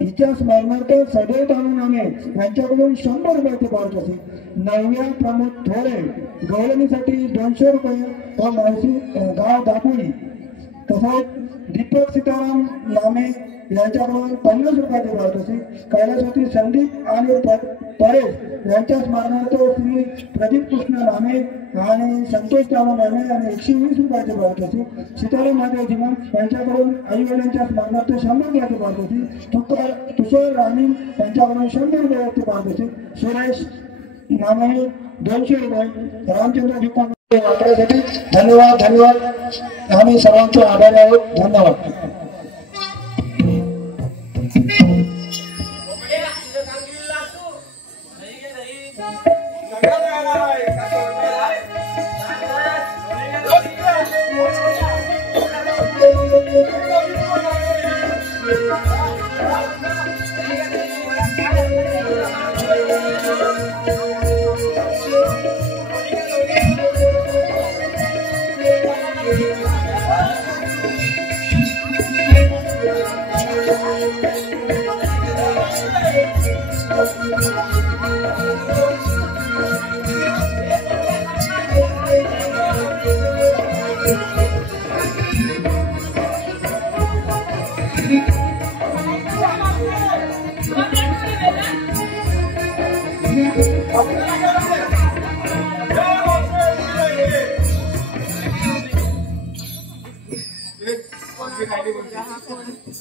हिच्या स्मरणार्थ सदैव तानू नामे यांच्याकडून 100 रुपयाचे पारितोषिक. नव्या प्रमोद थोडे गवळणीसाठी 200 रुपये व मावशी गाव दापोली. तसेच दीपक सीताराम नामे यांच्याकडून 50 रुपयाचे पारितोषिक. कैलासवती संदीप आणि परेश यांच्या स्मरणार्थ श्री प्रदीप कृष्ण नामे आणि संतोष राम नामे आणि 120 रुपयाचे पारितोषिक. सीताराम महादेव जिमन यांच्याकडून आई वडिलांच्या स्मरणार्थ 100 रुपयाचे पारितोषिक. तुषार राणी यांच्याकडून 100 रुपयाचे पारितोषिक. सुरेश नामे 200 रुपये. रामचंद्र दीपक वापरासाठी धन्यवाद. आम्ही सर्वांचे आभारी आहोत. धन्यवाद.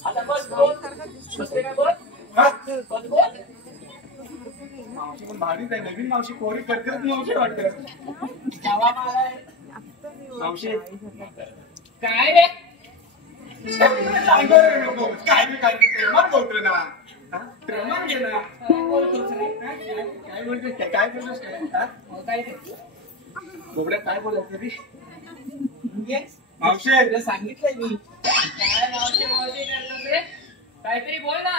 आता बस बोल बसते का बोल बस बोल. मावशी पण भारीच आहे. नवीन मावशी कोरी करत मावशी वाटत. मावशी काय रे काय प्रेमात बोलतोय ना. प्रेमात घे ना. काय बोलतोस काय बोबड्या काय बोलत तरी मावशी तुला सांगितलंय मी. काय मावशी मावशी करतोस रे. काय काहीतरी बोल ना.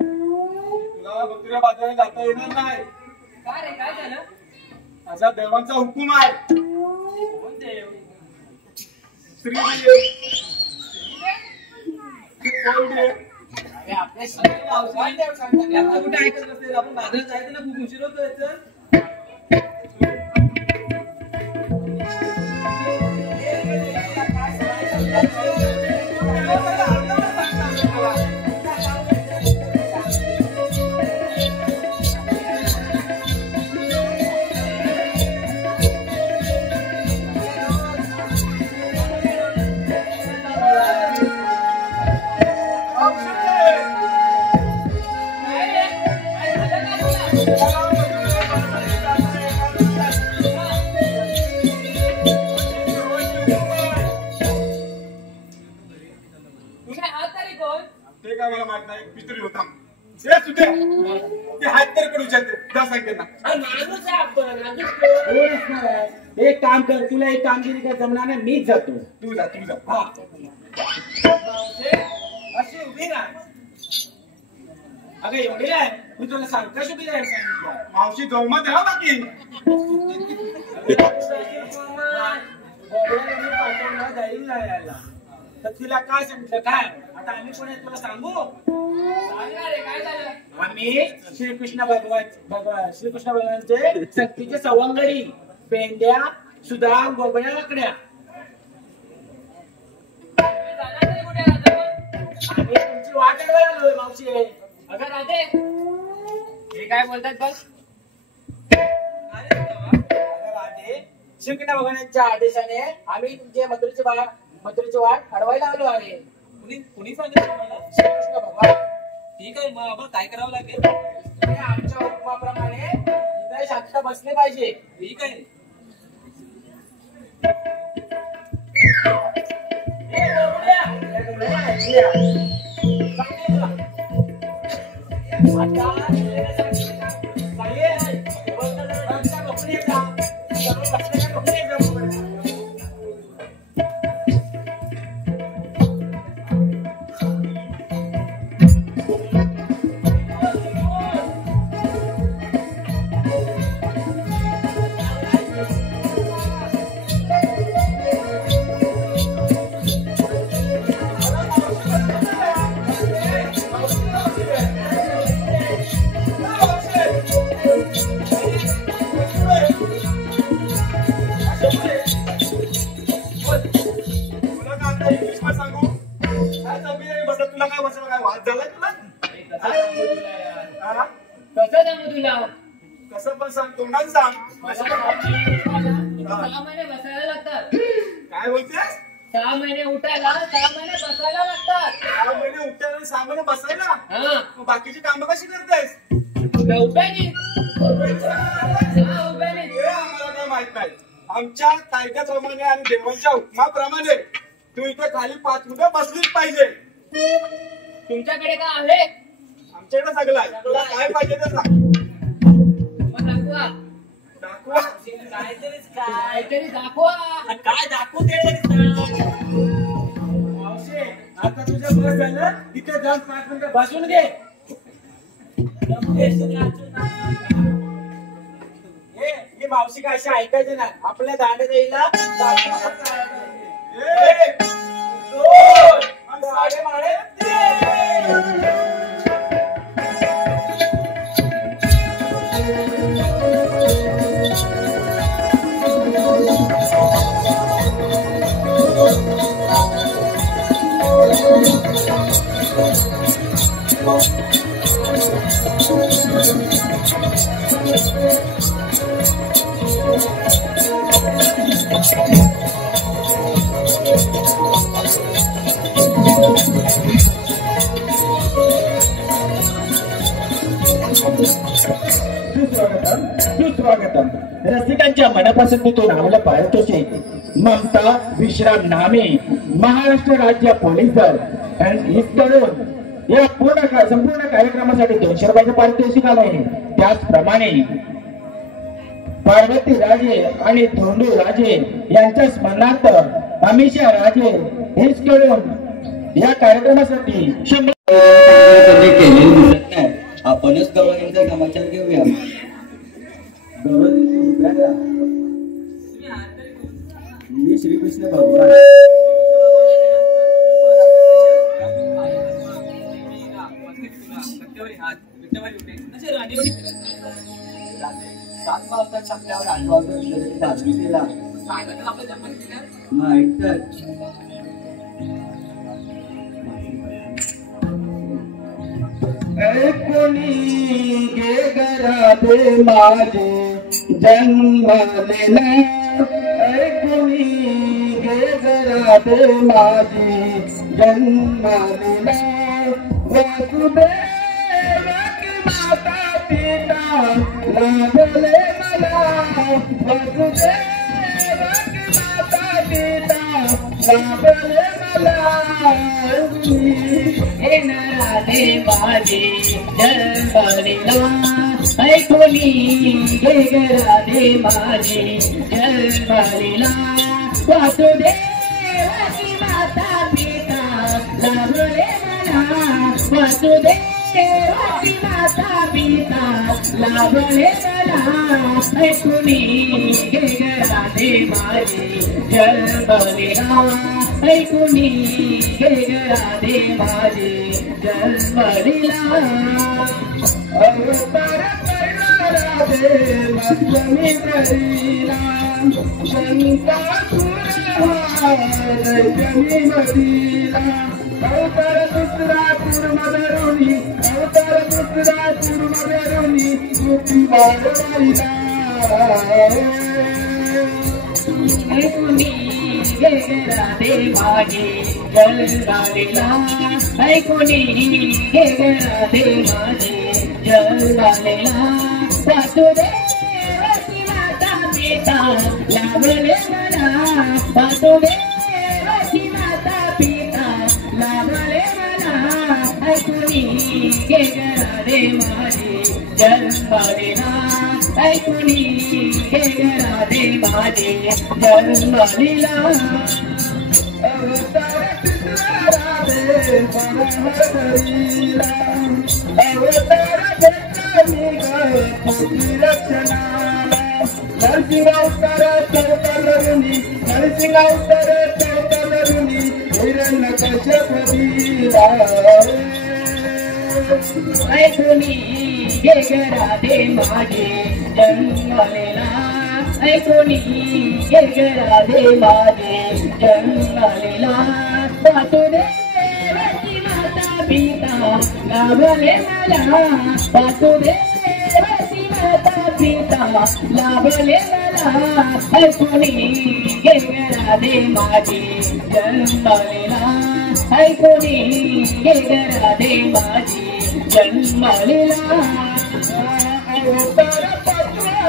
तुला मथुरा बाजारात जाता येणार नाही. काय रे, काय झालं? असा देवांचा हुकूम आहे. कोण देव? श्रीदेव. अरे आपल्या श्रीदेव देव सांगतात. याचं कुठे ऐकत नसेल. आपण बाजारात जायचं ना, खूप उशीर होतोय. चल. ते काय मला माहित नाही. पितरी होता ते सुद्धा ते हात तर कडू जा सांगते ना. एक काम कर, तुला एक कामगिरी काय जमणार नाही, मीच जातो. तू जा. हा अशी उभी राह. अगं एवढी आहे, मी तुला कशी उभी राहायला सांगितलं. मावशी गौमा द्या बाकी. पाठवलं जाईल ना यायला. तर तिला काय सांगितलं? काय आता आम्ही कोण आहे तुला सांगू? काय झालं? आम्ही श्रीकृष्ण भगवानचे शक्तीचे सवंगडी, पेंड्या सुधा गोबड्या लाकड्या. आम्ही तुमची वाट आलोय मावशी. अगं राधे, हे काय बोलतात बघ. अगं राधे, श्रीकृष्ण भगवानांच्या आदेशाने आम्ही तुमचे मथुरेची वाट अडवायला आलो आहे. कुणी सांगितलं मला? श्रीकृष्ण भगवान. ठीक आहे, मग आम्हाला काय करावं लागेल? तुम्ही आमच्या हुकुमाप्रमाणे इथे शांत बसले पाहिजे. ठीक आहे. कसं सांगू तुला? कसं पण सांग, तोंडाने सांग. 6 महिने बसायला लागतात. काय बोलतेस? 6 महिने उठायला, 6 महिने बसायला लागतात. 6 महिने उठायला, 6 महिने बसायला. हा, मग बाकीची कामं कशी करतेस? उपायनी. हे आम्हाला काय माहित नाही. आमच्या कायद्याप्रमाणे आणि देवांच्या हुकमाप्रमाणे तू इथे खाली 5 मिनिटं बसलीच पाहिजे. तुमच्याकडे काय आहे? आमच्याकडे सगळं आहे. तुला काय पाहिजे ते सांग. मग दाखवा. दाखवा. काहीतरी दाखवा. काय दाखवू ते तरी सांग. मावशी, आता तुझं बस झालं, तिथे जाऊन 5 मिनिटं बसून घे. हे मावशी काय अशी ऐकायचे ना. आपल्या दांड देईला 1, 2 आणि साडे माळे 3. सुस्वागतम. रसिकांच्या मनपसंतीतून आम्हाला पाहतोचे ममता विश्राम नामे महाराष्ट्र राज्य पोलीस दल या संपूर्ण कार्यक्रमासाठी 200 रुपयाचे पारितोषिक आले आहे. त्याचप्रमाणे पार्वती राजे आणि धोंडू राजे यांच्या स्मरणार्थ अमिषा राजे हिचकडून या कार्यक्रमासाठी 100 समाचार घेऊया. गौरवजी उभ्या राहा. मी श्रीकृष्ण भगवान. सात वाजता छापल्यावर 8 वाजता साजरी केला. नाही तर कोणी गे घराते माझे जन्मलेला कोणी गे घराते माझी जन्मलेला वासुदेव की माता पिता लाभले मला वासुदेव की माता पिता लाभले मला येणारा देवाजी जन्मलेला ऐकोनी गे राधे माझी जन्मलेला वासुदेवाची माता पिता लाभले मला वासुदेवाची माता पिता लाभले मला ऐकोनी गे राधे माझी जन्मलेला ऐकोनी गे राधे माझी जन्मलेला अवतार राधे लक्ष्मी करीला शंकासुर जमी मदीला अवतार दुसरा कुर्मधरुणी अवतार दुसरा कुर्मधरुणी गोपी वाढवायला ऐकोनी गे राधे माझी जन्मलेला ऐकोनी गे राधे माझी जन्मलेला वासुदेवाची माता पिता लाभले मला वासुदेवाची माता पिता लाभले मला ऐकोनी गे राधे माझी जन्मलेला ऐकोनी गे राधे माझी जन्मलेला अवतार राधे अवतार रक्षणाला नरसिंगावतार चौकलरुणी नरसिंगावतार चौकलरुणी हिरण्य कश्यपीला ऐकोनी गे राधे माझी जन्मलेला ऐकोनी गे राधे माझी जन्मलेला वासुदेवाची माता पिता लाभले मला वासुदेवाची माता पिता लाभले मला ऐकोनी गे राधे माझी जन्मलेला ऐकोनी गे राधे माझी जन्मलेला अवतार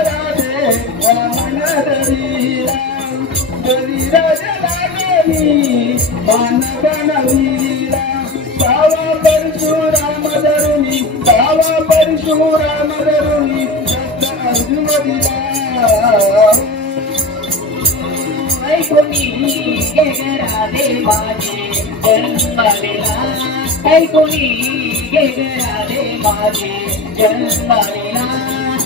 राधे वामनधरीला गरीराज लागली मानवनवीला सावा परशुराम धरुणी सावा परशुराम धरुणी अर्जुन दिला ऐकोनी गे राधे माझी जन्मलेला ऐकोनी गे राधे माझी जन्मलेला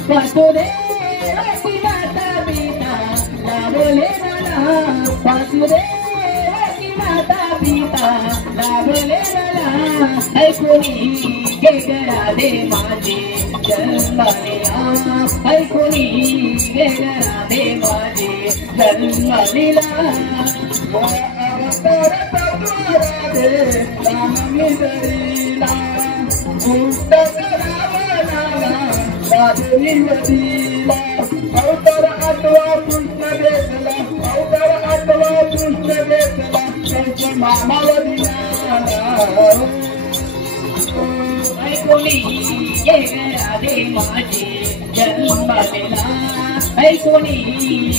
वासुदेवाची माता पिता लाभले मला वासुदेवाची माता पिता लाभले मला ऐकोनी गे राधे माझी जन्मलेला ऐकोनी गे राधे माझी जन्मलेला अवतार राधे रामी धरीला गुप्त रावणाला राधेनी वदीला अवतार आठवा कृष्ण देशला अवतार आठवा कृष्ण देशला त्यांच्या मामाला दिला ऐकोनी गे राधे माझी जन्मलेला ऐकोनी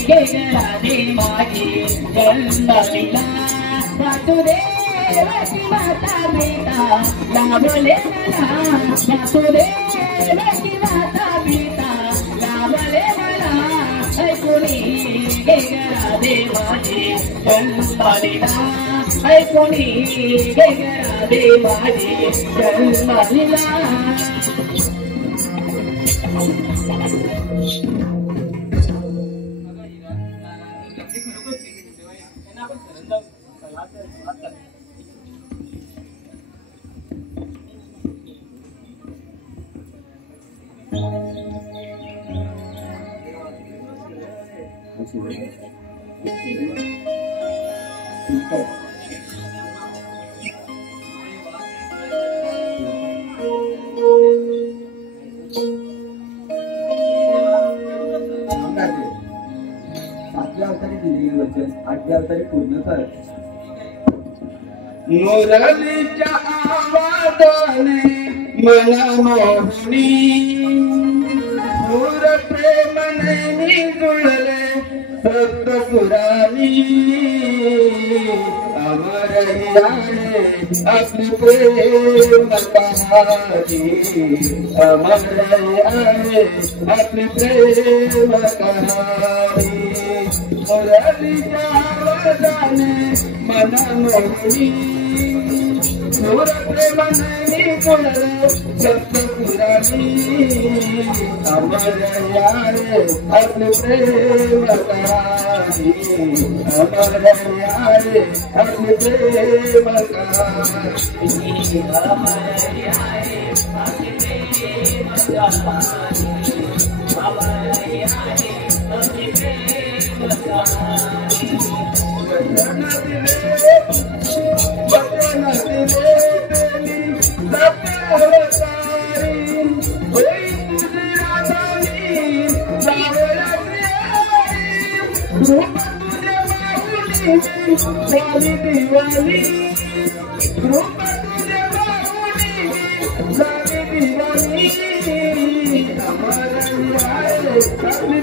गे राधे माझी जन्मलेला वासुदेवाची माता पिता लाभले मला वासुदेवाची माता पिता लाभले मला ऐकोनी गे राधे माझी जन्मलेला ऐकोनी गे राधे माझी जन्मलेला सातव्या अवतारी दिलेली वचन 8व्या अवतारी पूर्ण कर. मुरलीच्या आवाजाने मला मोहनी सुर प्रेमने मी जुळले सप्तसुरानी अमर आहे आपली प्रेम कहाणी अमर आहे आपली प्रेम कहाणी मुरलीच्या आवाजाने मला मोहनी सुर प्रेमने जुळले सप्तसुरानी अमर आहे आपली प्रेम कहाणी अमर आहे आपली प्रेम कहाणी अपनी प्रेम कहानी हमारे अपनी प्रेम कहानी हमारे अपनी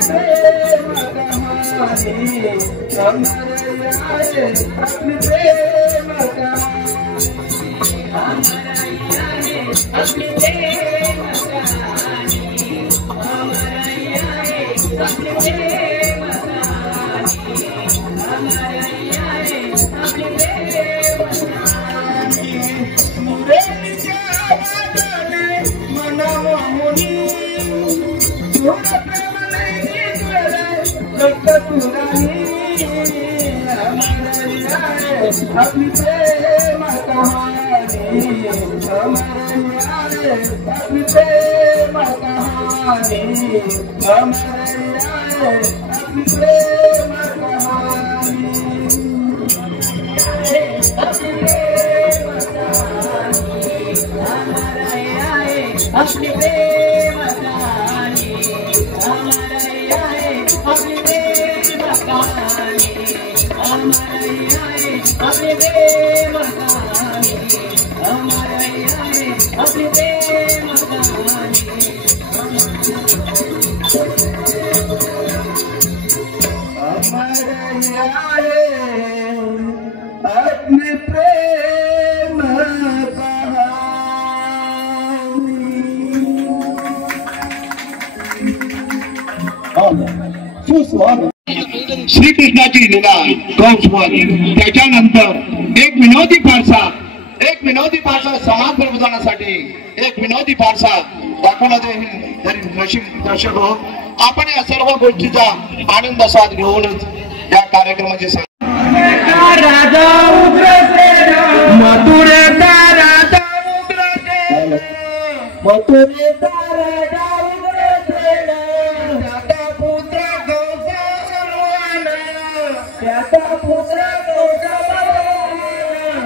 प्रेम कहानी अपनी प्रेम कहानी अपनी प्रेम कहानी हमारे अपनी प्रेम कहानी अपने प्रेम कहानी हमारे अपने प्रेम कहानी हमारे अपने प्रेम कहानी. श्रीकृष्णाची लीला कंसवध. त्याच्यानंतर एक विनोदी फारसा समाज प्रबोधनासाठी एक विनोदी फारसा दाखवला जाईल. तरी नशीब दर्शक हो, आपण या सर्व गोष्टीचा आनंद साथ घेऊनच या कार्यक्रमाची राजा उग्रसेन मथुरेचा राजा उग्रसेन मथुरेचा राजा उग्रसेन त्याचा पुत्र कौशल्यवान त्याचा पुत्र कौशल्यवान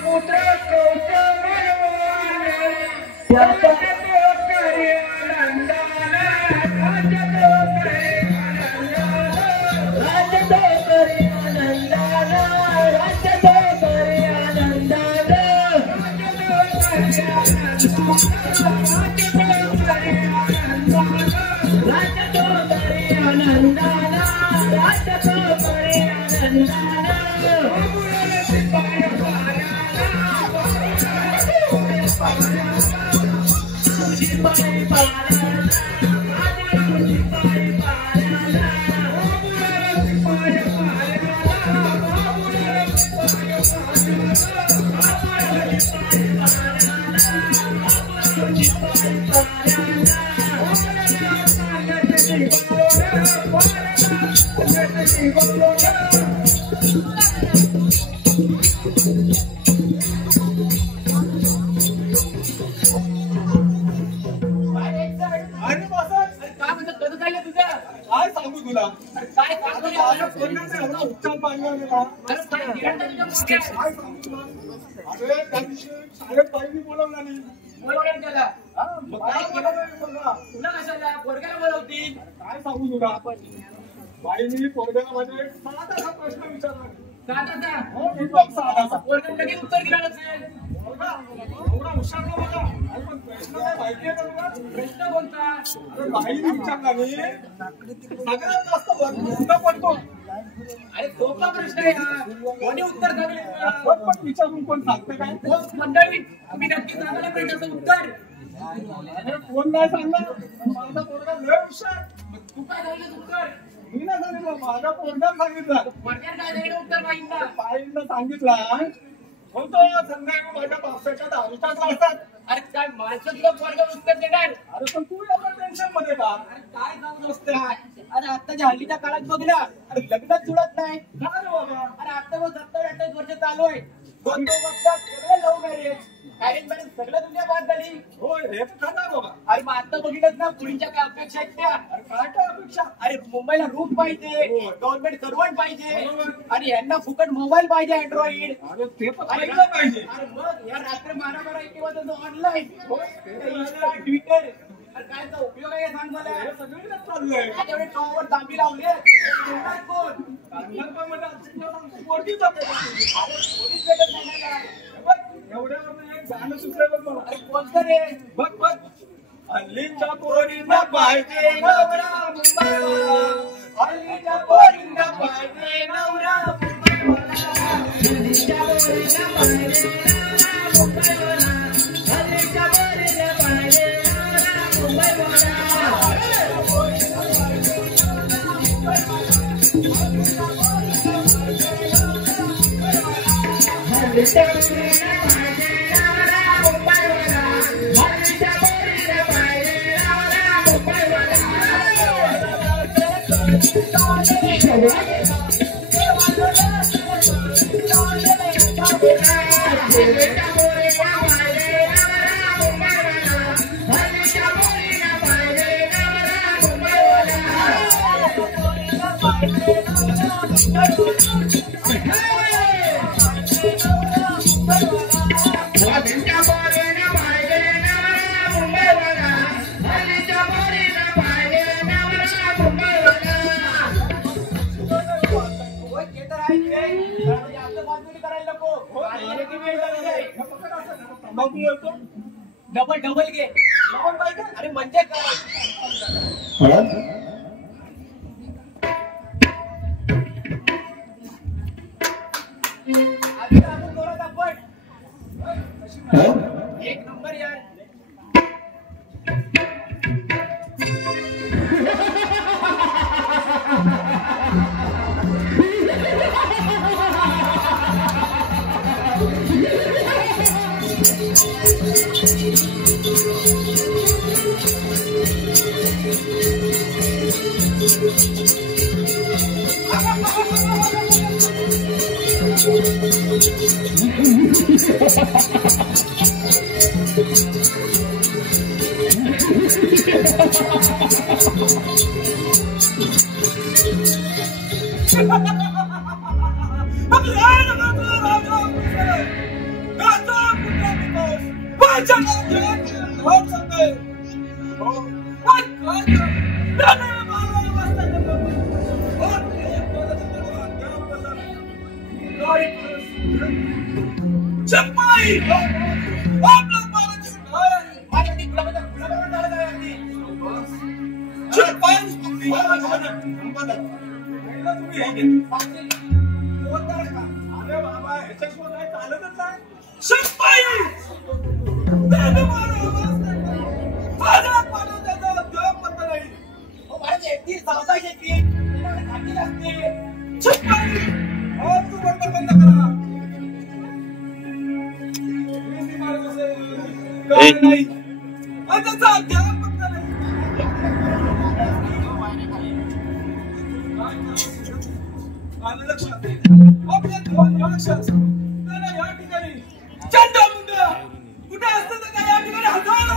पुत्र कौशल्यवान त्याचा काय सांगू तुला काय सांगतो रे? माझ्या पोरग्याचा एवढा उपचार पाहिला गेला अरे काय निरंतर तुझ्या पोरग्याला काय सांगू तुला अरे त्या दिवशी शाळेत बाईंनी बोलवलं नाही बोलवलं त्याला. मग काय बोलवलं मला तुला कशाला पोरग्याला बोलवतील? काय सांगू तुला बाईंनी पोरग्याला माझे साधा प्रश्न विचारला साधाचा. हो एकदम साधा पोरग्याने लगेच उत्तर दिलं नसेल. पोरगा एवढा हुशार ना बघा अरे पण प्रश्न काय माहितीये का तुला प्रश्न कोणता? अरे बाईंनी विचारला मी सगळ्यात जास्त प्रश्न पडतो अरे सोपा प्रश्न आहे हा. कोणी उत्तर सांगेल तुला? पण विचारून कोण सांगते काय हो मंडळी, तुम्ही नक्की सांगायला प्रश्नाचं उत्तर. अरे कोण नाही सांगणार माझा पोरगा लय हुशार तू काय सांगितलं उत्तर? मी नाही सांगितलं माझा पोरगा सांगितलं पोरग्याने काय सांगितलं उत्तर माहिती बाईंना सांगितला होतो संध्याकाळी माझ्या पावसाच्या दारूचा असतात अरे काय माणसं तुला पोरगा उत्तर देणार? अरे पण तू एवढं टेन्शन मध्ये का अरे काय सांगत असते? अरे आत्ताच्या हल्लीच्या काळात बघ ना, अरे लग्नच जुळत नाही. काय रे बाबा अरे आता मग 27-28 वर्ष चालू आहे. 2-2 वर्षात सगळं लव्ह मॅरेज मॅरेज सगळं दुनिया बाद झाली. होय हे तर खरं आहे बाबा अरे मग आता बघितलंच ना पुढच्या काय अपेक्षा आहेत त्या. अरे काय काय अपेक्षा अरे मुंबईला रूम पाहिजे, गव्हर्नमेंट सर्वंट पाहिजे आणि यांना फुकट मोबाईल पाहिजे अँड्रॉइड. अरे ते पण ऐकलं पाहिजे अरे मग या रात्री मारामारा किंवा त्याचं ऑनलाईन हे ट्विटर. अरे काय त्याचा उपयोग आहे सांग मला. सगळीकडे चाललंय आता एवढे टॉवर दाबी लावले एवढा कोण? चांगलं पण म्हणजे तुला सांगतो पोरगीच आहे. अरे पोलीस भेटत नाही ना. एवढ्यावर एक गाणं सुचलं बघ मला अरे कोणतं रे? बघ बघ हल्लीच्या पोरींना पाहिजे नवरा मुंबईवाला हल्लीच्या पोरींना पाहिजे नवरा मुंबईवाला हल्लीच्या पोरींना पाहिजे नवरा मुंबईवाला हल्लीच्या पोरींना पाहिजे नवरा मुंबईवाला हल्लीच्या पोरींना पाहिजे नवरा मुंबईवाला हल्लीच्या पोरींना पाहिजे नवरा मुंबईवाला डबल डबल घे. अरे म्हणजे काय? आधी आपण जोरात आपण एक नंबर यार. अरे बाबा ह्याच्याशिवाय चालतच नाही. या ठिकाणी चंदा मुंडा कुठे असतं तर काय या ठिकाणी हजारो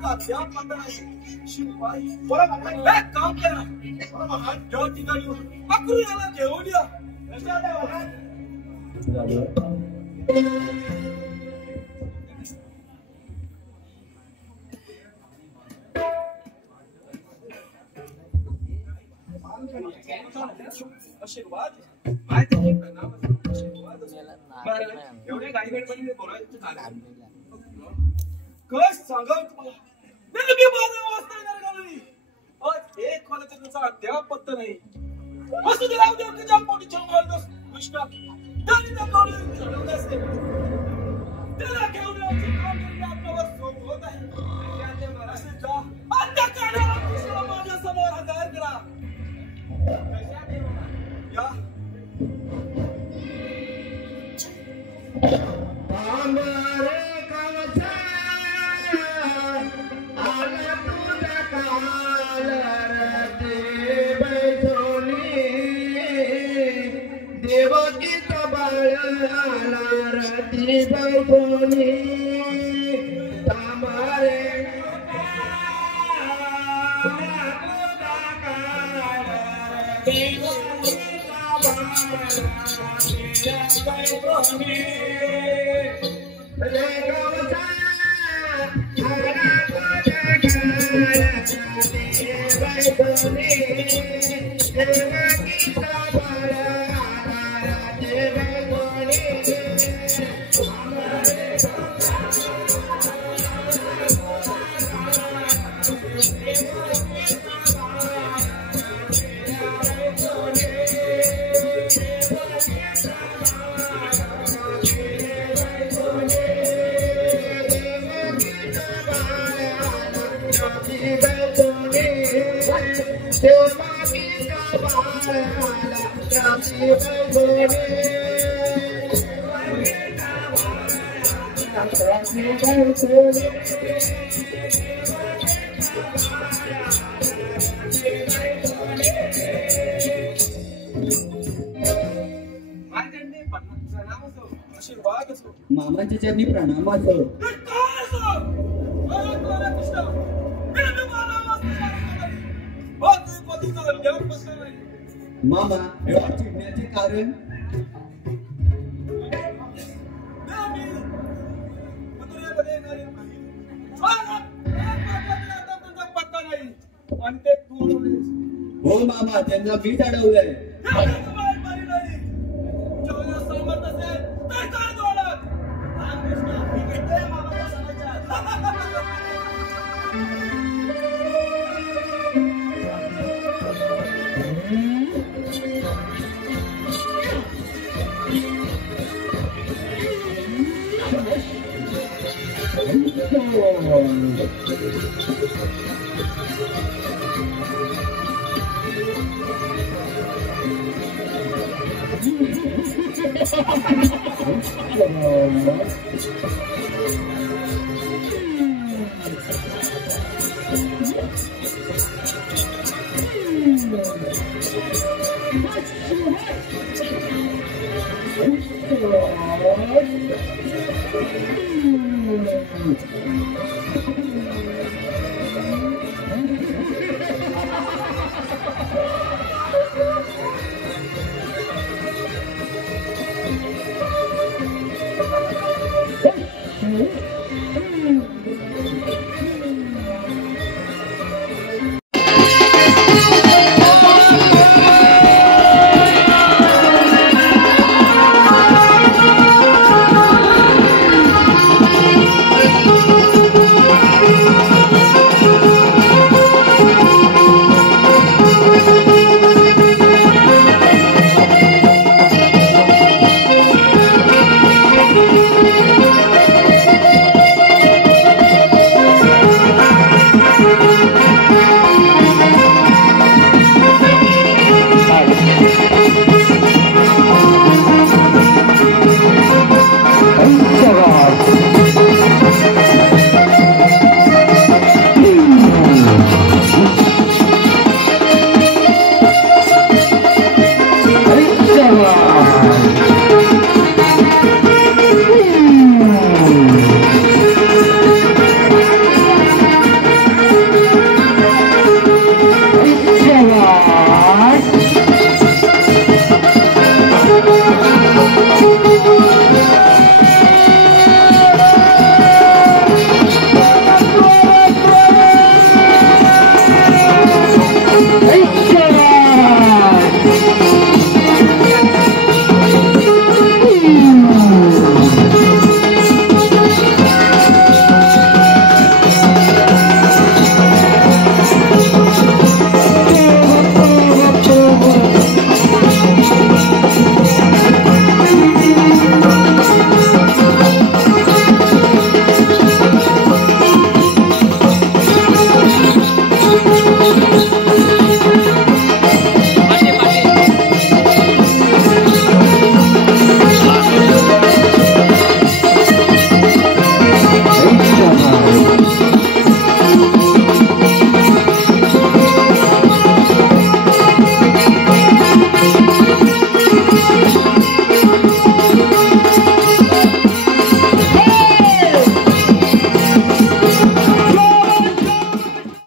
तुझा त्या पत्ता शिपाई बरोबर एक काम करा बरोबर जो ठिकाणी पकडून याला घेऊन या कशा द्या आशीर्वाद माहिती प्रणाम आशीर्वाद महाराज एवढे गाडीकडे बोलायचं झालं कस सांगा तुम्हाला मी माझा वाचता येणार घालून आज एक खोल्याचा तुमचा अद्याप पत्ता नाही असू दे राहू दे तुझ्या पोटी चौघाल दोस कृष्णा त्यांनी त्या तोडून चढवलं असेल त्याला घेऊन यायची कामगिरी आपल्यावर सोबत आहे त्याने मला जा आता काढा कृष्णा माझ्या समोर हजर करा या हमारे कवचा आला तुझा कालरती बैसोनी देवकीचा बाळ आला रती बैसोनी हमारे आशीर्वाद असो मामांच्या चरणी प्रणाम असो मामा एवढं चिडण्याचे कारण आणि ते हो मामा त्यांना मी अडवलंय Mm-hmm.